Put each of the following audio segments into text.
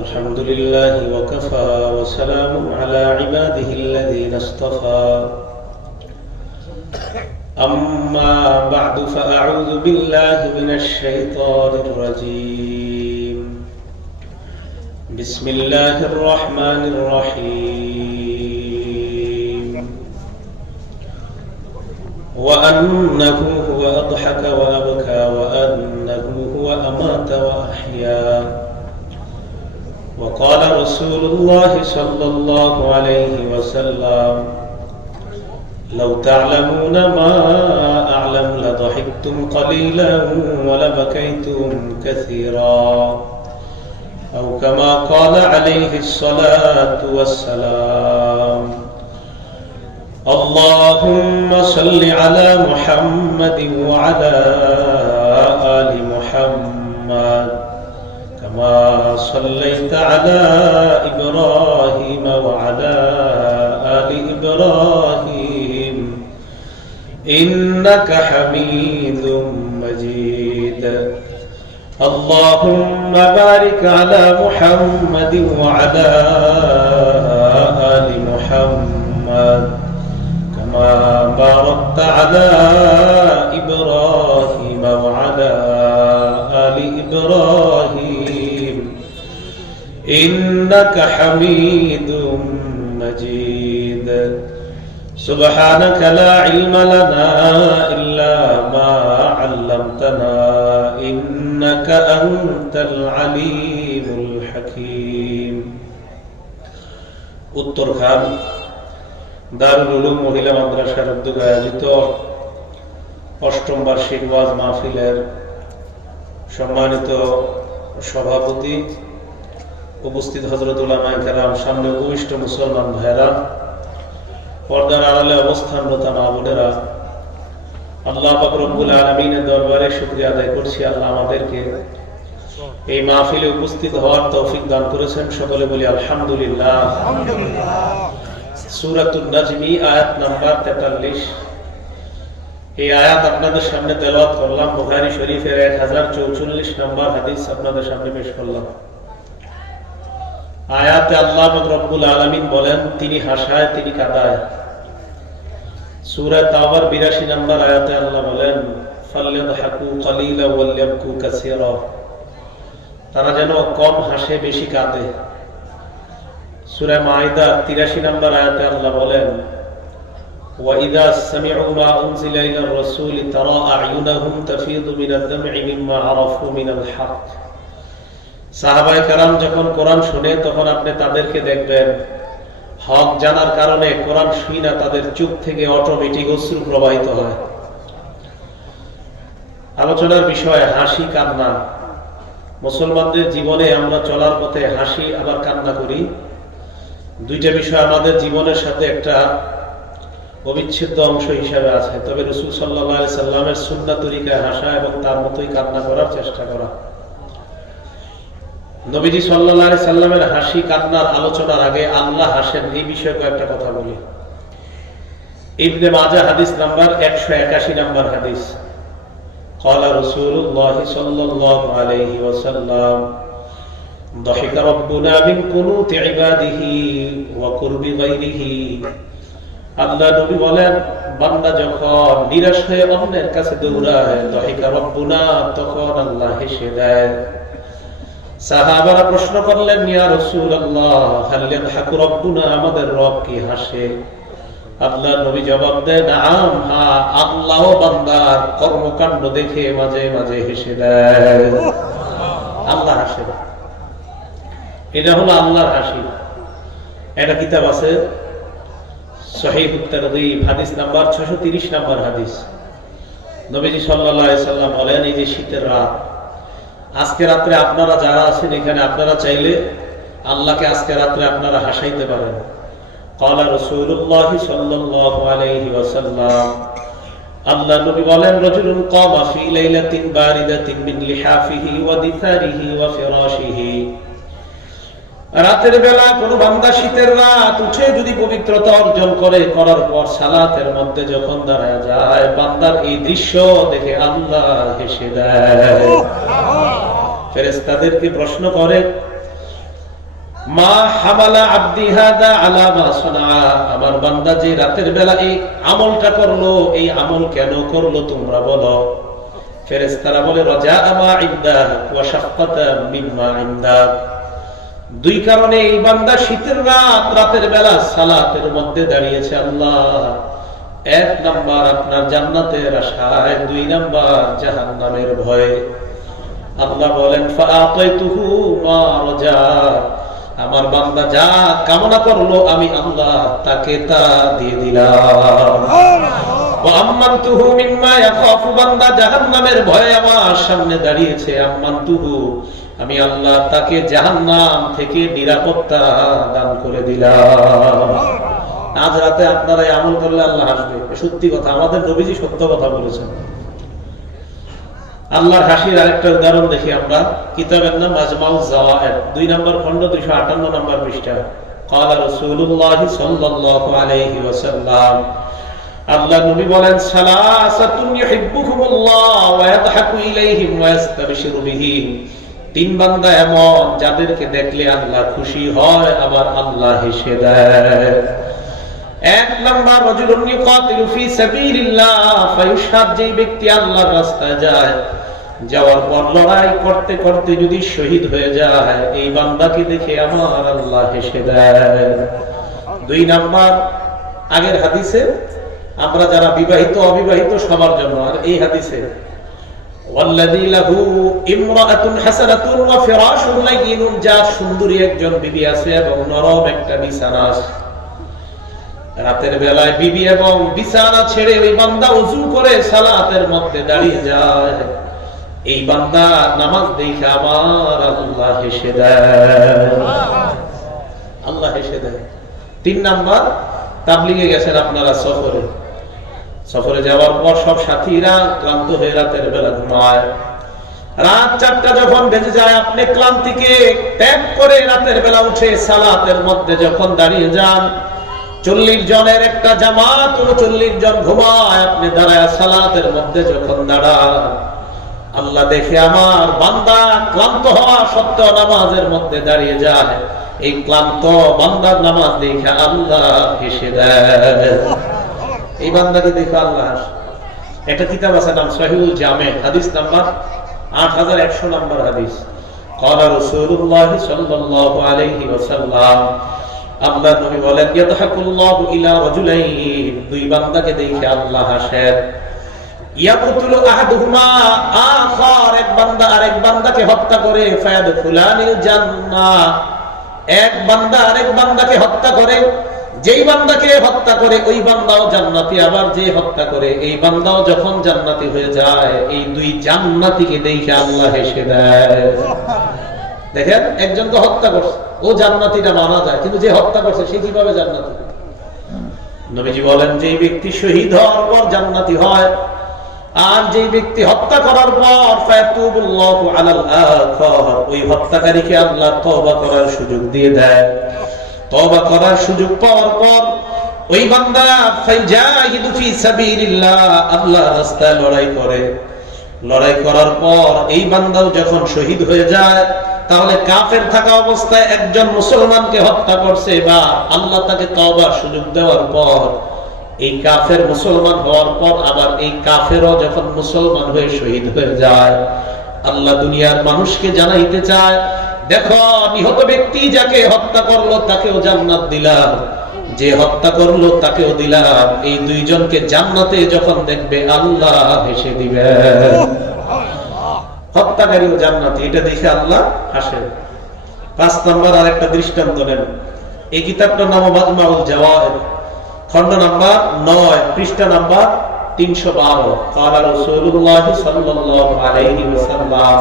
الحمد لله وكفى وسلام على عباده الذين اصطفى أما بعد فأعوذ بالله من الشيطان الرجيم بسم الله الرحمن الرحيم وأنه هو أضحك وأبكى وأنه هو أمات وأحيا وقال رسول الله صلى الله عليه وسلم لو تعلمون ما أعلم لضحكتم قليلا ولبكيتم كثيرا أو كما قال عليه الصلاة والسلام اللهم صل على محمد وعلى آل محمد كما صليت على إبراهيم وعلى آل إبراهيم إنك حميد مجيد اللهم بارك على محمد وعلى آل محمد كما باركت على إبراهيم وعلى آل إبراهيم إنك حميد مجيد سبحانك لا علم لنا إلا ما علمتنا إنك أنت العليم الحكيم উত্তরখান দারুল উলুম মহিলা মাদ্রাসার উদ্যোগে আয়োজিত অষ্টম বার্ষিক ওয়াজ মাহফিলের সম্মানিত সভাপতি, উপস্থিত হযরত উলামায়ে কেরাম, সামনে উপবিষ্ট মুসলমান ভাইরা, পর্দার আড়ালে অবস্থানরত মা বোনেরা, আল্লাহ পাক রব্বুল আলামিনের দরবারে শুকরিয়া আদায় করছি আল্লাহ আমাদেরকে এই মাহফিলে উপস্থিত হওয়ার তৌফিক দান করেছেন। সকলে বলি আলহামদুলিল্লাহ। সূরাতুন নাজমি আয়াত নাম্বার 43। এই আয়াত আপনাদের সামনে তেলাওয়াত করলাম। বুখারী শরীফের 1044 নম্বর হাদিস আপনাদের সামনে পেশ করলাম। আয়াতে আল্লাহ পাক রব্বুল আলামিন বলেন, তিনি হাসায়, তিনি কাঁদায়। সূরা তাওবার 82 নম্বর আয়াতে আল্লাহ বলেন, ফালইদহাকু কালিলা ওয়ালইবকু কাসীরা, তারা যেন কম হাসে বেশি কাঁদে। সূরা মাইদা 83 নম্বর আয়াতে আল্লাহ বলেন, وَإِذَا سَمِعُوا مَا أُنزِلَ إِلَى الرَّسُولِ تَرَى أَعْيُنَهُمْ تَفِيضُ مِنَ الدَّمْعِ مِمَّا عَرَفُوا مِنَ الْحَقِّ। সাহাবায়ে কেরাম যখন কোরআন শুনে তখন আপনি তাদেরকে দেখবেন হক জানার কারণে কোরআন শুনে তাদের চোখ থেকে অটোমেটিক অশ্রু প্রবাহিত হয়। আলোচনার বিষয় হাসি কান্না। মুসলমানদের জীবনে আমরা চলার পথে হাসি আবার কান্না করি। দুইটা বিষয় আমাদের জীবনের সাথে একটা অবিচ্ছেদ্য অংশ হিসেবে আছে। তবে রাসূল সাল্লাল্লাহু আলাইহি সাল্লামের সুন্নাহ তরিকায় হাসা এবং তার মতোই কান্না করার চেষ্টা করা। নবীজি সাল্লাল্লাহু আলাইহি সাল্লামের হাসি কান্নার আলোচনার আগে আল্লাহ হাসেন এই বিষয়ে কয়েকটা কথা বলি। ইবনে মাজাহ হাদিস নাম্বার 181 নম্বর হাদিস। قال رسول الله صلى الله عليه وسلم ضحك ربنا من قنوت عباده وقرب غيره। আল্লাহ নবী বলেন, বান্দা যখন নিরাশ হয়ে অন্যের কাছে দৌড়ায়, দহিকা রব্বুনা, তখন আল্লাহ হেসে দেয়। সাহাবারা প্রশ্ন করলেন, ইয়া রাসূলুল্লাহ হাল ইয়াদহাকু রব্বুনা, আমাদের রব কি হাসে? আল্লাহ নবী জবাব দেন, নাম, হ্যাঁ, আল্লাহ বান্দার কর্মকাণ্ড দেখে মাঝে মাঝে হেসে দেয়। আল্লাহ হাসে, এটা হলো আল্লাহর হাসি। একটা কিতাব আছে সহিহ তারগীব, হাদিস নাম্বার 630 নম্বর হাদিস। নবীজি সাল্লাল্লাহু আলাইহি সাল্লাম বলেন, এই যে শীতের রাত, আজকে রাত্রে আপনারা যারা আছেন এখানে, আপনারা চাইলে আল্লাহকে আজকে রাত্রে আপনারা হাসাইতে পারেন। قال رسول الله صلى الله عليه وسلم, আল্লাহ নবী বলেন, রাজুলুন কামা ফি লাইলাতিন বারিদাতিন মিন লিহাফিহি ওয়া দিসারিহি ওয়া ফিরাশিহি। রাতের বেলা কোন বান্দা শীতের রাত উঠে যদি পবিত্রতা অর্জন করে, করার পর সালাতের মধ্যে যখন দাঁড়ায় যায়, বান্দার এই দৃশ্য দেখে আল্লাহ হেসে দেয়। ফেরেশতাদেরকে প্রশ্ন করে, মা হামালা আব্দি হাদা আলা মা সানা, আমার বান্দা যে রাতের বেলা এই আমলটা করলো, এই আমল কেন করলো তোমরা বলো। ফেরেশতারা বলে, রাজা মা ইনদাক ওয়া শাফকাতা মিম্মা ইনদাক, দুই কারণে এই বান্দা শীতের রাতের বেলা সালাতের মধ্যে দাঁড়িয়েছে আল্লাহ। এক নাম্বার আপনার জান্নাতের আশায়, দুই নাম্বার জাহান্নামের ভয়ে। আল্লাহ বলেন, ফাআতাইতুহু মা রাজা, আমার বান্দা যা কামনা করলো আমি আল্লাহ তাকে তা দিয়ে দিলাম। ওয়া আম্মানতুহু মিম্মা ইয়াখাফু, বান্দা জাহান্নামের ভয়ে আমার সামনে দাঁড়িয়েছে, আম্মানতুহু, আমি আল্লাহ তাকে জাহান্নাম থেকে নিরাপত্তা দান করে দিলাম। আজ রাতে আপনারা আমল করলে আল্লাহ হাসবে, সত্যি কথা, আমাদের নবীজি সত্য কথা বলেছেন। আল্লাহর হাসির আরেকটা উদাহরণ দেখি আমরা, কিতাবের নাম মাজমাউজ যাওয়ায়েদ, 2 নম্বর খণ্ড 258 নম্বর পৃষ্ঠা। ক্বালা রাসূলুল্লাহ সাল্লাল্লাহু আলাইহি ওয়াসাল্লাম, আল্লাহ নবী বলেন, সালাসাতুন ইউহিব্বুহুমুল্লাহ ওয়া ইয়াদহাকু ইলাইহিম ওয়া ইয়াস্তাবশিরু বিহিম, 3 বান্দা এমন যাদেরকে দেখলে আল্লাহ খুশি হয়, আবার আল্লাহ হেসে দেয়। 1 নাম্বার, রাজুলুন ইউকাতিলু ফি সাবিলিল্লাহ ফায়ুশহাদ, যে ব্যক্তি আল্লাহর রাস্তায় যায়, যাওয়ার পর লড়াই করতে করতে যদি শহীদ হয়ে যায়, এই বান্দাকে দেখে আমার আল্লাহ হেসে দেয়। 2 নাম্বার, আগের হাদিসে আমরা যারা বিবাহিত অবিবাহিত সবার জন্য, আর এই হাদিসে ওয়াল্লাযী লাহু ইমরাআতুন হাসানাতুন ওয়া ফিরাশুন লাইয়িনুন, যার সুন্দরী একজন বিবি আছে এবং নরম একটা বিছানা আছে। রাতের বেলায় বিবি এবং বিছানা ছেড়ে ওই বান্দা ওযু করে সালাতের মধ্যে দাঁড়িয়ে যায়, এই বান্দা নামাজ দেখে আমার আল্লাহ হেসে দেয়, আল্লাহ হেসে দেয়। 3 নাম্বার, তাবলীগে গেছেন আপনারা সফরে যাওয়ার পর সব সাথীরা ক্লান্ত হয়ে রাতের বেলা ঘুমায়। রাত 4টা যখন বেজে যায়, আপনি ক্লান্তিকে ত্যাগ করে রাতের বেলা উঠে সালাতের মধ্যে যখন দাঁড়িয়ে যান, 40 জনের একটা জামাত, 39 জন ঘুমায়, আপনি দাঁড়ায় সালাতের মধ্যে যখন দাঁড়ান, আল্লাহ দেখে আমার বান্দা ক্লান্ত হওয়া সত্ত্বেও নামাজের মধ্যে দাঁড়িয়ে যায়, এই ক্লান্ত বান্দার নামাজ দেখে আল্লাহ হেসে দেয়। এই বান্দাকে দেখে আল্লাহ হাসে। একটা কিতাব আছে নাম সহিহুল জামে, হাদিস নাম্বার 8100 নম্বর হাদিস। ক্বালা রাসূলুল্লাহ সাল্লাল্লাহু আলাইহি ওয়াসাল্লাম, আল্লাহ নবী বলেন, ইয়াদহাকুল্লাহু ইলা রাজুলাইন, 2 বান্দাকে দেখে আল্লাহ হাসেন। ইয়াকতুলু আহাদুহুমা আখার, এক বান্দা আরেক বান্দাকে হত্যা করে, ফায়াদখুলানিল জান্নাহ, এক বান্দা আরেক বান্দাকে হত্যা করে, যেই বান্দাকে হত্যা করে ওই বান্দাও জান্নাতি, আবার যে হত্যা করে এই বান্দাও যখন জান্নাতি হয়ে যায়, এই 2 জান্নাতীকে দেখে আল্লাহ হেসে দেয়। দেখেন, একজন তো হত্যা করছে, ও জান্নাতীটা মানা যায়, কিন্তু যে হত্যা করছে সে কিভাবে জান্নাতি? নবীজি বলেন, যে ব্যক্তি শহীদ হওয়ার পর জান্নাতি হয়, আর যে ব্যক্তি হত্যা করার পর ফায়াতুবুল্লাহু আলাল আখার, ওই হত্যাকারীকে আল্লাহ তওবা করার সুযোগ দিয়ে দেয়। তওবা করার সুযোগ পাওয়ার পর ওই বান্দা ফাইজাহিদু ফি সাবিলিল্লাহ, আল্লাহর রাস্তায় লড়াই করে, লড়াই করার পর এই বান্দাও যখন শহীদ হয়ে যায়, তাহলে কাফের থাকা অবস্থায় একজন মুসলমানকে হত্যা করছে, বা আল্লাহ তাকে তওবার সুযোগ দেওয়ার পর এই কাফের মুসলমান হওয়ার পর আবার এই কাফেরও যখন মুসলমান হয়ে শহীদ হয়ে যায়, আল্লাহ দুনিয়ার মানুষকে জানাইতে চায়, দেখো নিহত ব্যক্তি যাকে হত্যা করলো তাকেও জান্নাত দিলাম, যে হত্যা করলো তাকেও দিলাম, এই 2 জনকে জান্নাতে যখন দেখবে আল্লাহ হেসে দিবে। হত্যাকারীও জান্নাতি, এটা দেখে আল্লাহ হাসে। 5 নম্বর আরেকটা দৃষ্টান্ত নেন, এই কিতাবটার নাম মাজমাউল যাওয়ায়েদ, খণ্ড নাম্বার 9, পৃষ্ঠা নাম্বার 312। ক্বালা রাসূলুল্লাহ সাল্লাল্লাহু আলাইহি ওয়াসাল্লাম,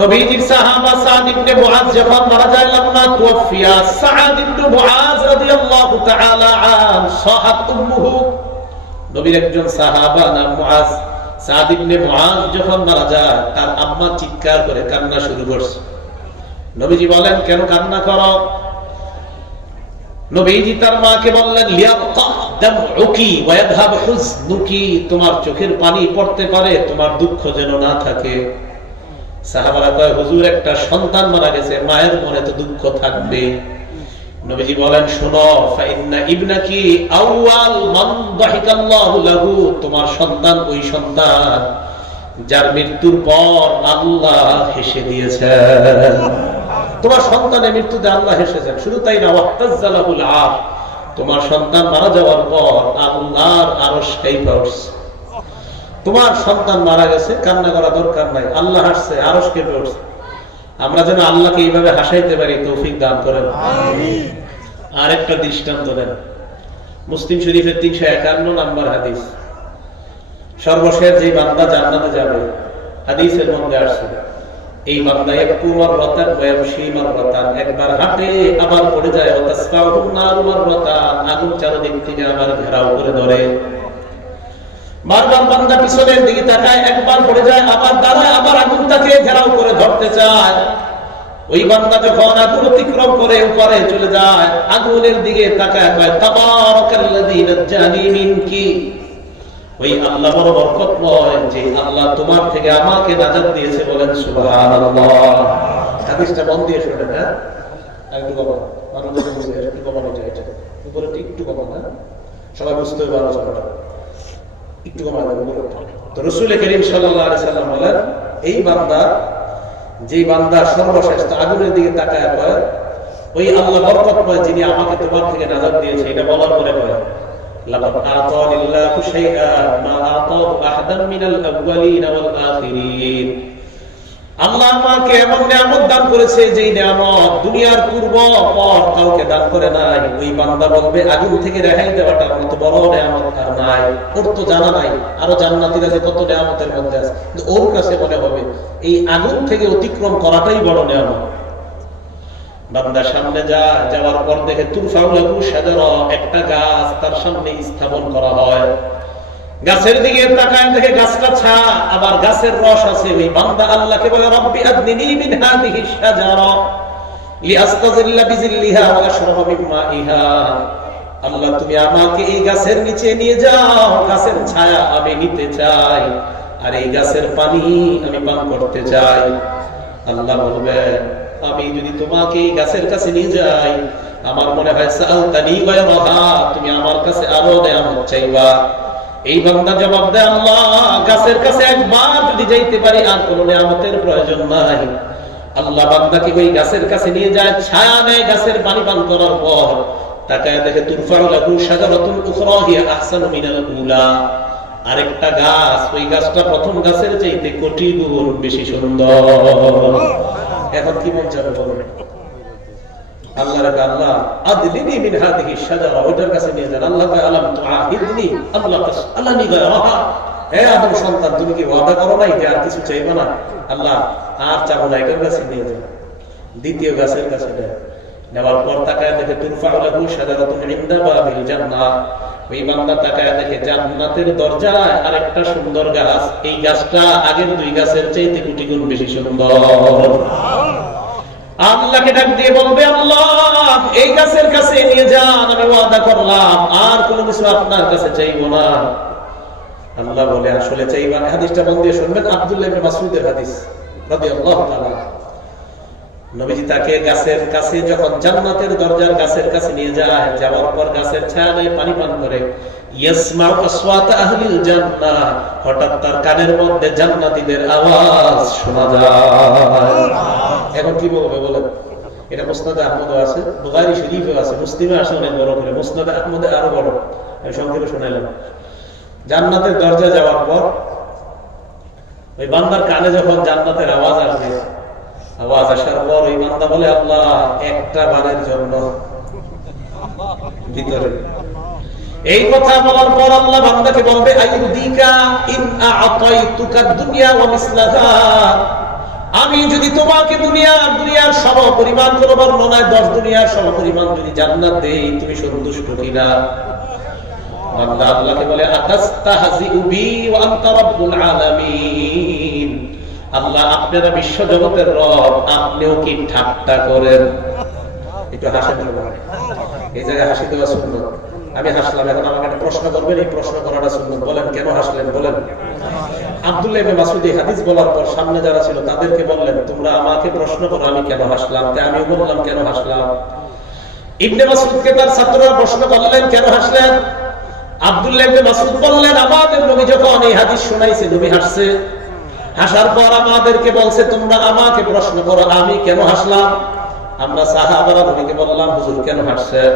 নবীজির সাহাবা সাদ ইবনে মুআজ যখন মারা যায়, লাম্মা তুওফিয়া সাদ ইবনে মুআজ রাদিয়াল্লাহু তাআলা আন সাহাত উম্মুহু, নবীর একজন সাহাবা নাম মুআজ, সাদ ইবনে মুআজ যখন মারা যায়, তার আম্মা চিৎকার করে কান্না শুরু করছে। নবীজি বলেন, কেন কান্না করো? নবীজি তার মাকে বললেন, লিয়াবকা দামউকি ওয়া ইয়াযহাব হুজনুকি, তোমার চোখের পানি পড়তে পারে, তোমার দুঃখ যেন না থাকে। সাহাবারা কয় হুজুর একটা সন্তান মারা গেছে, মায়ের মনে তো দুঃখ থাকবে। নবীজি বলেন শোনো, ফাইন্না ইবনাকি আউয়াল মান দাহিকাল্লাহু লাহু, তোমার সন্তান ওই সন্তান যার মৃত্যুর পর আল্লাহ হেসে দিয়েছেন। তোমার সন্তানের মৃত্যুতে আল্লাহ হেসেছেন। শুধু তাই না, ওয়াতাজ্জালাহুল আরশ, তোমার সন্তান মারা যাওয়ার পর আল্লাহর আরশ কাঁপে উঠছে। তোমার সন্তান মারা গেছে, কান্না করা দরকার নাই, আল্লাহ হাসছে, আরশ কেঁপে উঠছে। আমরা যেন আল্লাহকে এইভাবে হাসাইতে পারি, তৌফিক দান করেন। আরেকটা দৃষ্টান্ত দেন, মুসলিম শরীফের 351 নম্বর হাদিস। সর্বশেষ যে বান্দা জান্নাতে যাবে, হাদিসের মধ্যে আসছে এই বান্দা একটু মাররাতান ওয়া ইয়ামশি মাররাতান, একবার হাঁটে আবার পড়ে যায়, ওয়া তাসফাহুন নার মাররাতান, আগুন চারদিক থেকে আবার ঘেরাও করে ধরে। বারবার বান্দা পিছনের দিকে তাকায়, একবার পড়ে যায়, আবার দাঁড়ায়, আবার আগুন তাকে ঘেরাও করে ধরতে চায়। ওই বান্দা যখন আগুন অতিক্রম করে উপরে চলে যায়, আগুনের দিকে তাকায়, কয় তাবারাকাল্লাযী নাজ্জানি মিনকি, ওই আল্লাহ বড় বরকতময় যে আল্লাহ তোমার থেকে আমাকে নাজাত দিয়েছে, বলেন সুবহানাল্লাহ। হাদিসটা মন দিয়ে শুনেন, হ্যাঁ একটু কম একটু কমানো যায়, এটা উপরে একটু কমানো, না সবাই বুঝতে হবে আলোচনাটা একটু কমানো। তো রাসূল করিম সাল্লাল্লাহু আলাইহি সাল্লাম বলেন এই বান্দা, যে বান্দা সর্বশেষ আগুনের দিকে তাকায় কয় ওই আল্লাহ বরকতময় যিনি আমাকে তোমার থেকে নাজাত দিয়েছে, এটা বলার পরে কয় লাকাদ আতানিল্লাহু শাইআন মা আতাহু আহাদান মিনাল আউয়ালিন ওয়াল আখিরিন, আল্লাহ আমাকে এমন নিয়ামত দান করেছে যেই নিয়ামত দুনিয়ার পূর্ব পর কাউকে দান করে নাই। ওই বান্দা বলবে আগুন থেকে রেহাই দেওয়াটার মতো বড় নিয়ামত আর নাই। ওর তো জানা নাই আরো জান্নাতীরা যে কত নিয়ামতের মধ্যে আছে, কিন্তু ওর কাছে মনে হবে এই আগুন থেকে অতিক্রম করাটাই বড় নিয়ামত। বান্দা সামনে যাওয়ার পর দেখে তুরফাউ লাহু শাজারা, একটা গাছ তার সামনে স্থাপন করা হয়। গাছের দিকে তাকায় দেখে গাছটা ছা, আবার গাছের রস আছে। ওই বান্দা আল্লাহকে বলে রব্বি আদনিনি মিন হাযিহি শাজারা লিআস্তাযিল্লা বিযিল্লিহা ওয়া আশরাবা মিন মাইহা, আল্লাহ তুমি আমাকে এই গাছের নিচে নিয়ে যাও, গাছের ছায়া আমি নিতে চাই আর এই গাছের পানি আমি পান করতে চাই। আল্লাহ বলবে আমি যদি তোমাকে এই গাছের কাছে নিয়ে যাই, আমার মনে হয় সাআলতানি গায়রাহা, তুমি আমার কাছে আরো নিয়ামত চাইবা। এই বান্দা জবাব দেয় আল্লাহ গাছের কাছে একবার যদি যাইতে পারি আর কোনো নিয়ামতের প্রয়োজন নাই। আল্লাহ বান্দাকে ওই গাছের কাছে নিয়ে যায়, ছায়া নেয়, গাছের পানি পান করার পর তাকায় দেখে তুরফাউ লাহু শাজারাতুন উখরা হিয়া আহসানু মিনাল উলা, আরেকটা গাছ, ওই গাছটা প্রথম গাছের চাইতে কোটি গুণ বেশি সুন্দর। এখন কি মন চাবে বলুন? আল্লাহ রাব্বুল আল্লাহ আদলিনি মিন হাযিহি শাজারা, ওইটার কাছে নিয়ে যান। আল্লাহ কয় আলাম তুআহিদনি আল্লাহ তাসআলানি গায়রাহা, হে আদম সন্তান তুমি কি ওয়াদা করো নাই যে আর কিছু চাইবে না? আল্লাহ আর চাবো না, এটার কাছে নিয়ে যান। দ্বিতীয় গাছের কাছে নেওয়ার পর তাকায় দেখে তুরফাউ লাহু শাজারাতুন ইনদা বাবিল জান্নাহ, ওই বান্দা তাকায় দেখে জান্নাতের দরজায় আরেকটা সুন্দর গাছ, এই গাছটা আগের দুই গাছের চাইতে কোটি গুণ বেশি সুন্দর। আল্লাহকে ডাক দিয়ে বলবে আল্লাহ এই গাছের কাছে নিয়ে যান, আমি ওয়াদা করলাম আর কোনো কিছু আপনার কাছে চাইবো না। আল্লাহ বলে আসলে চাইবা? হাদিসটা মন দিয়ে শুনবেন, আব্দুল্লাহ ইবনে মাসউদের হাদিস রাদিয়াল্লাহু তাআলা। নবীজি তাকে গাছের কাছে যখন জান্নাতের দরজার গাছের কাছে নিয়ে যায়, যাওয়ার পর গাছের ছায়ায় পানি পান করে, ইয়াসমাউ আসওয়াতা আহলিল জান্নাহ, হঠাৎ তার কানের মধ্যে জান্নাতীদের আওয়াজ শোনা যায়। এখন কি বলবে বলেন? এটা মুসনাদে আহমদে আছে, বুখারী শরীফে আছে, মুসলিমে আছে অনেক বড় করে, মুসনাদে আহমদে আরো বড়। আমি সংক্ষেপে শোনাইলাম। জান্নাতের দরজা যাওয়ার পর ওই বান্দার কানে যখন জান্নাতের আওয়াজ আসবে, আওয়াজ আসার পর ওই বান্দা বলে আল্লাহ একটা বারের জন্য ভিতরে। এই কথা বলার পর আল্লাহ বান্দাকে বলবে আইয়ুদিকা ইন আ'তাইতুকা দুনিয়া ওয়া মিসলাহা, আমি যদি তোমাকে দুনিয়ার সম পরিমাণ, কোন বর্ণনায় 10 দুনিয়ার সম পরিমাণ যদি জান্নাত দেই, তুমি সন্তুষ্ট কিনা? বান্দা আল্লাহকে বলে আতাস্তাহজিউ বি ওয়া আনতা রাব্বুল আলামিন, আল্লাহ আপনারা বিশ্ব জগতের রব, আপনিও কি ঠাট্টা করেন? একটু হাসেন। এই জায়গায় হাসি দেওয়া সুন্নাত। আমি হাসলাম, এখন আমাকে একটা প্রশ্ন করবেন, এই প্রশ্ন করাটা সুন্নাত। বলেন কেন হাসলেন? বলেন। আব্দুল্লাহ ইবনে মাসউদ এই হাদিস বলার পর সামনে যারা ছিল তাদেরকে বললেন, তোমরা আমাকে প্রশ্ন করো আমি কেন হাসলাম। তাই আমি বললাম কেন হাসলাম। ইবনে মাসউদকে তার ছাত্ররা প্রশ্ন করলেন কেন হাসলেন। আব্দুল্লাহ ইবনে মাসউদ বললেন, আমাদের নবী যখন এই হাদিস শোনাইছে নবী হাসছে। হাসার পর আমাদেরকে বলছে তোমরা আমাকে প্রশ্ন করো আমি কেন হাসলাম। আমরা সাহাবারা নবীকে বললাম, হুজুর কেন হাসছেন।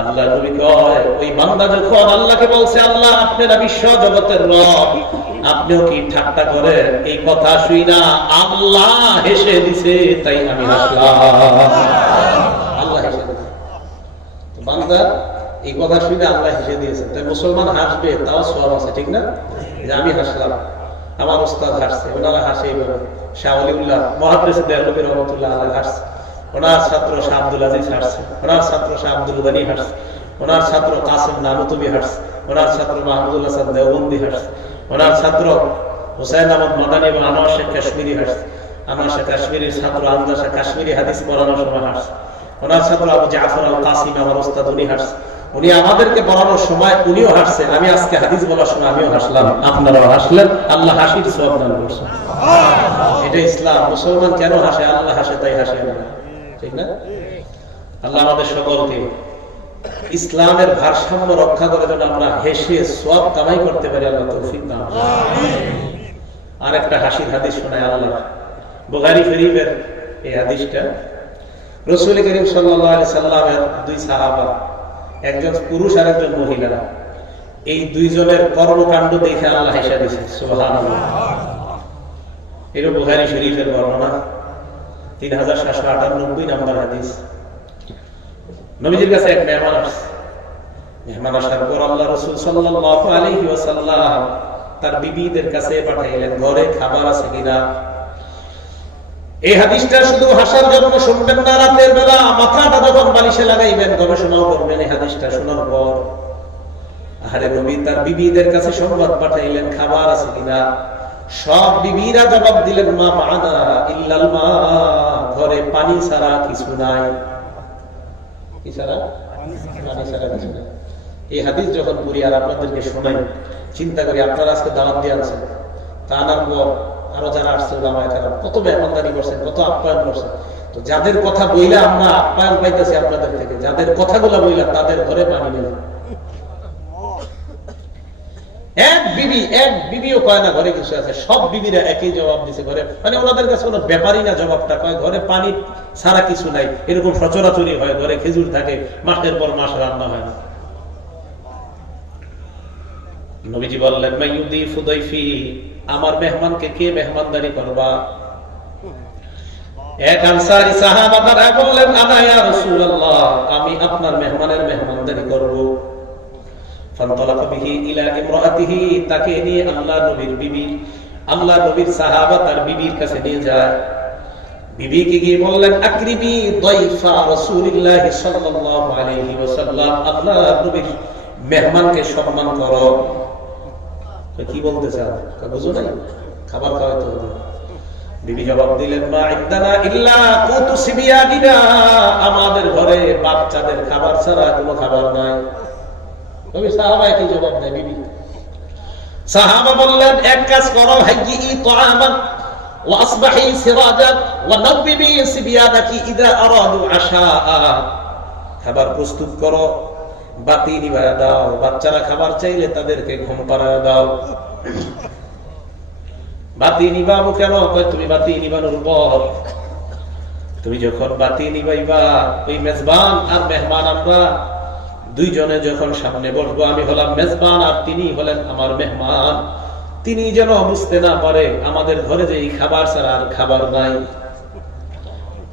আল্লাহ নবী কয়, ওই বান্দা যখন আল্লাহকে বলছে আল্লাহ আপনারা বিশ্ব জগতের রব, আপনিও কি ঠাট্টা করেন, এই কথা শুই না আল্লাহ হেসে দিছে তাই আমি হাসলাম। আল্লাহ হেসে দিছে, বান্দা এই কথা শুনে আল্লাহ হেসে দিয়েছে, তাই মুসলমান হাসবে তাও সওয়াব আছে, ঠিক না? যে আমি হাসলাম, আমার ওস্তাদ হাসছে, ওনারা হাসে এইভাবে। শাহ ওলিউল্লাহ মুহাদ্দিস দেহলভী রহমাতুল্লাহ আলাইহি হাসছে, ওনার ছাত্র শাহ আব্দুল আজিজ হাসছে, ওনার ছাত্র শাহ আব্দুল গনি হাসছে, ওনার ছাত্র কাসিম নানুতুবি হাসছে, ওনার ছাত্র মাহমুদুল হাসান দেওবন্দি হাসছে, ওনার ছাত্র হুসাইন আহমদ মাদানী এবং আনোয়ার শেখ কাশ্মীরি হাসছে, আনোয়ার শেখ কাশ্মীরির ছাত্র আন্দা শেখ কাশ্মীরি হাদিস পড়ানোর সময় হাসছে, ওনার ছাত্র আবু জাফর আল কাসিম আমার ওস্তাদ উনি হাসছে, উনি আমাদেরকে পড়ানোর সময় উনিও হাসছেন, আমি আজকে হাদিস বলার সময় আমিও হাসলাম, আপনারাও হাসলেন, আল্লাহ হাসির সওয়াব দান করছেন। এটা ইসলাম। মুসলমান কেন হাসে? আল্লাহ হাসে তাই হাসে আমরা, ঠিক না? আল্লাহ আমাদের সকলকে ইসলামের ভারসাম্য রক্ষা করে যেন আমরা হেসে সওয়াব কামাই করতে পারি, আল্লাহ তৌফিক দান করুন। আর একটা হাসির হাদিস শোনায় আল্লাহ, বুখারী শরীফের এই হাদিসটা। রাসূল করিম সাল্লাল্লাহু আলাইহি সাল্লামের দুই সাহাবা, একজন পুরুষ আর একজন মহিলা, এই দুইজনের কর্মকাণ্ড দেখে আল্লাহ হেসে দিয়েছে, সুবহানাল্লাহ। এটা বুখারী শরীফের বর্ণনা, 3798 নম্বর হাদিস। নবীজির কাছে এক মেহমান আসছে। মেহমান আসার পর আল্লাহ রাসূল সাল্লাল্লাহু আলাইহি ওয়াসাল্লাম তার বিবিদের কাছে পাঠাইলেন, ঘরে খাবার আছে কিনা। এই হাদিসটা শুধু হাসার জন্য শুনবেন না, রাতের বেলা মাথাটা যখন বালিশে লাগাইবেন গবেষণাও করবেন এই হাদিসটা শোনার পর। আরে নবী তার বিবিদের কাছে সংবাদ পাঠাইলেন খাবার আছে কিনা। সব বিবিরা জবাব দিলেন মা মা'না ইল্লাল মা, ঘরে পানি ছাড়া কিছু নাই। কি ছাড়া? পানি ছাড়া কিছু নাই। এই হাদিস যখন পড়ি আর আপনাদেরকে শোনাই, চিন্তা করি আপনারা আজকে দাওয়াত দিয়ে আনছেন, তা আনার পর আরো যারা আসছে কত মেহমানদারি করছেন, কত আপ্যায়ন করছেন। তো যাদের কথা বইলে আমরা আপ্যায়ন পাইতেছি আপনাদের থেকে, যাদের কথাগুলো বইলা তাদের ঘরে পানি নেই। এক বিবিও কয় না ঘরে কিছু আছে, সব বিবিরা একই জবাব দিছে ঘরে, মানে ওনাদের কাছে কোনো ব্যাপারই না জবাবটা, কয় ঘরে পানি ছাড়া কিছু নাই। এরকম সচরাচরই হয়, ঘরে খেজুর থাকে, মাসের পর মাস রান্না হয় না। নবীজি বললেন মাইয়ুদিফু দাইফি, আমার মেহমানকে কে মেহমানদারি করবা। এক আনসারী সাহাবা তারা বললেন আনা ইয়া রাসূলুল্লাহ, আমি আপনার মেহমানের মেহমানদারি করব। ফানতালাকা বিহি ইলা ইমরাতিহি, তাকে নিয়ে আল্লাহ নবীর বিবি, আল্লাহ নবীর সাহাবা তার বিবির কাছে নিয়ে যায়। বিবিকে গিয়ে বললেন আকরিমি দাইফা রাসূলিল্লাহ সাল্লাল্লাহু আলাইহি ওয়াসাল্লাম, আল্লাহ নবীর মেহমানকে সম্মান করো। কি বলতে চান বুঝো নাই, খাবার খাওয়াইতে হবে। বিবি জবাব দিলেন মা ইনদানা ইল্লা কুতু সিবিয়ানিনা, আমাদের ঘরে বাচ্চাদের খাবার ছাড়া কোনো খাবার নাই। নবী সাহাবা কি জবাব দেয় বিবি? সাহাবা বললেন এক কাজ করো, হাইয়ি তুআমান ওয়া আসবাহি সিরাজান ওয়া নাবিবি সিবিয়ানাকি ইদা আরাদু আশাআ, খাবার প্রস্তুত করো, বাতি নিভায়া দাও, বাচ্চারা খাবার চাইলে তাদেরকে ঘুম পাড়ায় দাও। বাতি নিবাবো কেন? তুমি বাতি নিবানোর পর তুমি যখন বাতি নিবাইবা, ওই মেজবান আর মেহমান আমরা দুইজনে যখন সামনে বসবো, আমি হলাম মেজবান আর তিনি হলেন আমার মেহমান, তিনি যেন বুঝতে না পারে আমাদের ঘরে যে এই খাবার ছাড়া আর খাবার নাই।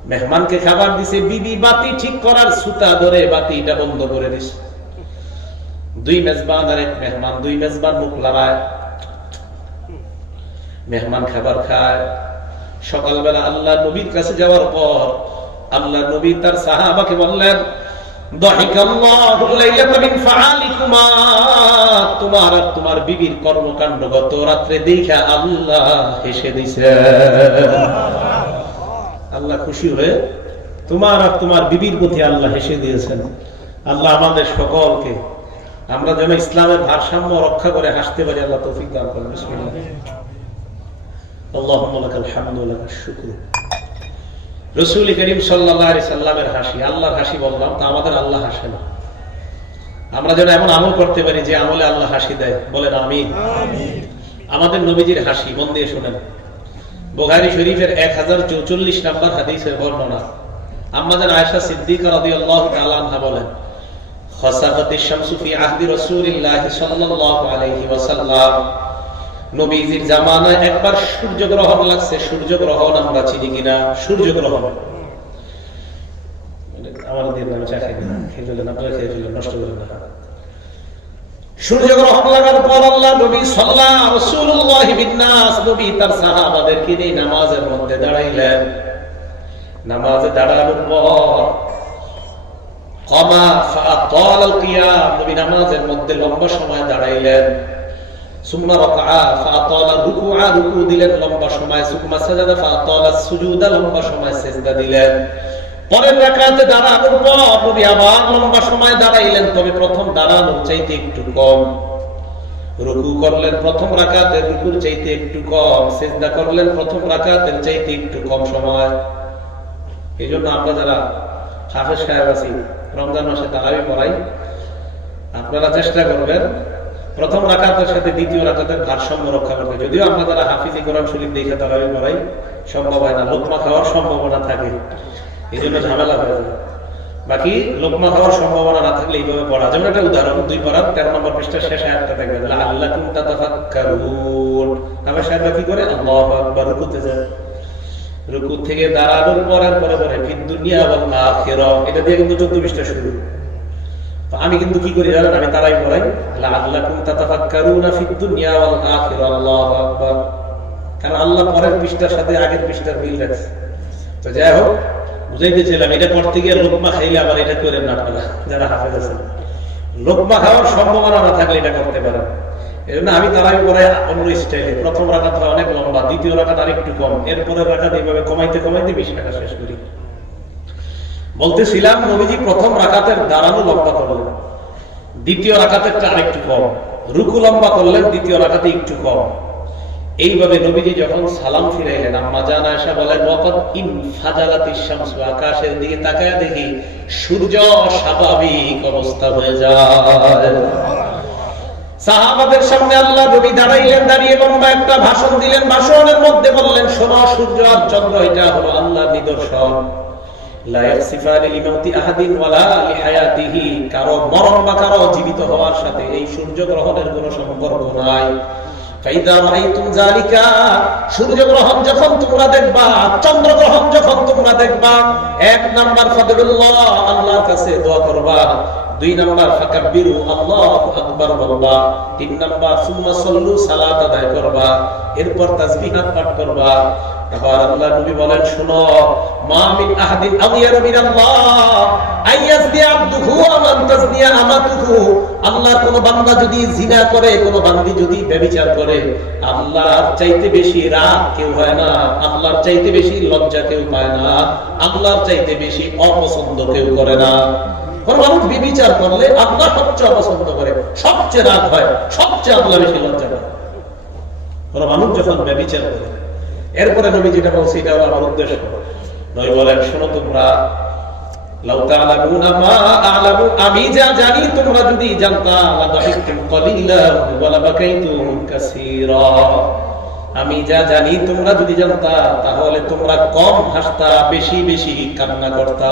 মেহমানকে খাবার দিছে, বিবি বাতি ঠিক করার সুতা ধরে বাতিটা বন্ধ করে দিছে। দুই মেজবান আর এক মেহমান, দুই মেজবান মুখ লড়ায়, মেহমান খাবার খায়। সকালবেলা আল্লাহ নবীর কাছে যাওয়ার পর আল্লাহ নবী তার সাহাবাকে বললেন দাহিকাল্লাহু লাইলাতা মিন ফাআলিকুমা, তোমার আর তোমার বিবির কর্মকাণ্ড গত রাতে দেখা আল্লাহ হেসে দিয়েছে। আল্লাহ খুশি হয়ে তোমার আর তোমার বিবির প্রতি আল্লাহ হেসে দিয়েছেন। আল্লাহ আমাদের সকলকে, আমরা যেন ইসলামের ভারসাম্য রক্ষা করে হাসতে পারি, আল্লাহ তৌফিক দান করেন। বিসমিল্লাহ। আল্লাহুম্মা লাকাল হামদু ওয়া লাকাশ শুকরু। রাসূল করিম সাল্লাল্লাহু আলাইহি সাল্লামের হাসি, আল্লাহর হাসি বললাম, তা আমাদের আল্লাহ হাসে না। আমরা যেন এমন আমল করতে পারি যে আমলে আল্লাহ হাসি দেয়, বলেন আমিন। আমাদের নবীজির হাসি মন দিয়ে শুনেন। বুখারী শরীফের 1044 নম্বর হাদিসের বর্ণনা। আম্মা জান আয়েশা সিদ্দিকা রাদিয়াল্লাহু তাআলা আনহা বলেন, খাসাফাতিশ শামসু ফি আহদি রাসূলিল্লাহি সাল্লাল্লাহু আলাইহি ওয়াসাল্লাম, নবীজির জামানায় একবার সূর্যগ্রহণ লাগছে। সূর্যগ্রহণ আমরা চিনি কিনা? সূর্যগ্রহণ সূর্যগ্রহণ লাগার পর আল্লাহ নবী সাল্লাল্লাহু রাসূলুল্লাহি বিন-নাস, নবী তার সাহাবাদেরকে নিয়ে নামাজের মধ্যে দাঁড়াইলেন। নামাজে দাঁড়ানোর পর কামা ফাতাল আল-কিয়াম, নবী নামাজের মধ্যে লম্বা সময় দাঁড়াইলেন। সুম্মা রাকাআ ফাতাল রুকুআ, রুকু দিলেন লম্বা সময়। সুম্মা সাজাদা ফাতাল সুজুদা, লম্বা সময় সিজদা দিলেন। পরের রাকাতে দাঁড়ানোর পর নবী আবার লম্বা সময় দাঁড়াইলেন, তবে প্রথম দাঁড়ানোর চাইতে একটু কম। রুকু করলেন প্রথম রাকাতের রুকুর চাইতে একটু কম, সিজদা করলেন প্রথম রাকাতের চাইতে একটু কম সময়। এই জন্য আমরা যারা হাফেজ সাহেব আছি, রমজান মাসে তারাবি পড়াই, আপনারা চেষ্টা করবেন প্রথম রাকাতের সাথে দ্বিতীয় রাকাতের ভারসাম্য রক্ষা করতে। যদিও আমরা যারা হাফিজি কোরআন শরীফ দেখে তারাবি পড়াই, সম্ভব হয় না, লোকমা খাওয়ার সম্ভাবনা থাকে, এই জন্য ঝামেলা হয়ে যায়। বাকি লোকমা খাওয়ার সম্ভাবনা না থাকলে এইভাবে পড়া। যেমন একটা উদাহরণ, 2 পারার 13 নম্বর পৃষ্ঠার শেষ আয়াতটা দেখবেন, লাআল্লাকুম তাতাফাক্কারুন। আমরা সাহেবরা কি করে? আল্লাহু আকবার, রুকুতে যায়। রুকু থেকে দাঁড়ানোর পরে ফিদ দুনিয়া ওয়াল আখিরা, এটা দিয়ে কিন্তু 14 পৃষ্ঠা শুরু। তো আমি কিন্তু কি করি জানেন? আমি তারাই পড়াই, লাআল্লাকুম তাতাফাক্কারুনা ফিদ দুনিয়া ওয়াল আখিরা, আল্লাহু আকবার। কারণ আল্লাহ পরের পৃষ্ঠার সাথে আগের পৃষ্ঠার মিল রাখছে। তো যাই হোক, বুঝাইতেছিলাম, এটা পড়তে গিয়ে লোকমা খাইলে আবার এটা করেন না আপনারা যারা হাফেজ আছেন। লোকমা খাওয়ার সম্ভাবনা না থাকলে এটা করতে পারেন। এই জন্য আমি তারাই পড়াই অন্য স্টাইলে। প্রথম রাকাত অনেক লম্বা, দ্বিতীয় রাকাত আর একটু কম, এরপরের রাকাত এইভাবে কমাইতে 20 টাকা শেষ করি। বলতেছিলাম, নবীজি প্রথম রাকাতের দাঁড়ানো লম্বা করলেন, দ্বিতীয় রাকাতেরটা আরেকটু কম। রুকু লম্বা করলেন, দ্বিতীয় রাকাতে একটু কম। এইভাবে নবীজি যখন সালাম ফিরাইলেন, আম্মা জান আয়েশা বলেন, ওয়াকাদ ইনফাজালাতিশ শামসু, আকাশের দিকে তাকায় দেখি সূর্য স্বাভাবিক অবস্থা হয়ে যায়। সাহাবাদের সামনে আল্লাহ নবী দাঁড়াইলেন, দাঁড়িয়ে লম্বা একটা ভাষণ দিলেন। ভাষণের মধ্যে বললেন, শোনো, সূর্য আর চন্দ্র এটা হলো আল্লাহর নিদর্শন। লা ইয়াসিফানি লিমাউতি আহাদিন ওয়ালা লিহায়াতিহি, কারো মরণ বা কারো জীবিত হওয়ার সাথে এই সূর্য গ্রহণের কোনো সম্পর্ক নাই। ফাইদা রাআইতুম যালিকা, সূর্য গ্রহণ যখন তোমরা দেখবা, চন্দ্র গ্রহণ যখন তোমরা দেখবা, 1 নাম্বার ফাদলুল্লাহ, আল্লাহর কাছে দোয়া করবা। 2 নাম্বার ফাকাব্বিরু, আল্লাহু আকবার বলবা। 3 নাম্বার সুম্মা সাল্লু, সালাত আদায় করবা। এরপর তাসবিহাত পাঠ করবা। আবার আল্লাহ নবী বলেন, শুনো, মা মিন আহাদিন আযয়ারু মিনাল্লাহ আইয়াজদি আবদুহু আমান তাজনিয়া আমাতুহু, আল্লাহর কোন বান্দা যদি জিনা করে, কোন বান্দি যদি ব্যভিচার করে, আল্লাহর চাইতে বেশি রাগ কেউ হয় না, আল্লাহর চাইতে বেশি লজ্জা কেউ পায় না, আল্লাহর চাইতে বেশি অপছন্দ কেউ করে না। কোন মানুষ ব্যভিচার করলে আল্লাহ সবচেয়ে অপছন্দ করে, সবচেয়ে রাগ হয়, সবচেয়ে আল্লাহ বেশি লজ্জা পায় কোন মানুষ যখন ব্যভিচার করে। এরপরে নবী যেটা বলছে, এটা হলো আমার উদ্দেশ্য। নবী বলেন, শোনো, তোমরা লাউ তা'লামুনা মা আ'লামু, আমি যা জানি তোমরা যদি জানতা, লা দাহিকতুম কালিলান ওয়া লা বাকাইতুম কাসীরা, আমি যা জানি তোমরা যদি জানতা, তাহলে তোমরা কম হাসতা, বেশি বেশি কান্না করতা।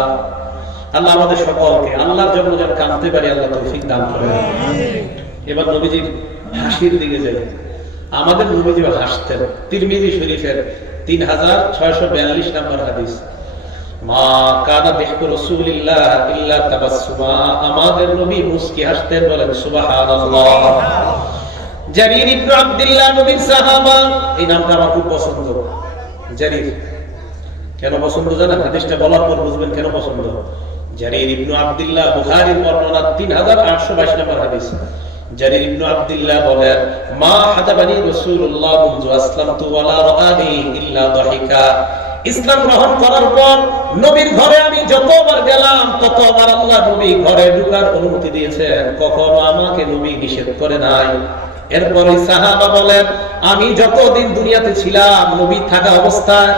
আল্লাহ আমাদের সকলকে আল্লাহর জন্য যেন কাঁদতে পারি, আল্লাহ তৌফিক দান করেন। এবার নবীজির হাসির দিকে যাই। আমাদের নবীজি হাসতেন। তিরমিজি শরীফের 3642 নম্বর হাদিস, মা কানা বিহু রাসূলিল্লাহ ইল্লা তাবাসসুমা, আমাদের নবী মুস্কি হাসতেন। বলেন সুবহানাল্লাহ। জারীর ইবনে আব্দুল্লাহ নবীর সাহাবা, এই নামটা আমার খুব পছন্দ। জারীর কেন পছন্দ জানেন? হাদিসটা বলার পর বুঝবেন কেন পছন্দ। জারীর ইবনে আব্দুল্লাহ, বুখারীর বর্ণনা 3822 নম্বর হাদিস। জারীর ইবনে আব্দুল্লাহ বলেন, মা হাদাবানি রাসূলুল্লাহ মুনযু আসলামতু ওয়ালা রাআনি ইল্লা দাহিকা, ইসলাম গ্রহণ করার পর নবীর ঘরে আমি যতবার গেলাম, ততবার আল্লাহ নবী ঘরে ঢোকার অনুমতি দিয়েছেন, কখনো আমাকে নবী নিষেধ করে নাই। এরপরে সাহাবা বলেন, আমি যতদিন দুনিয়াতে ছিলাম নবী থাকা অবস্থায়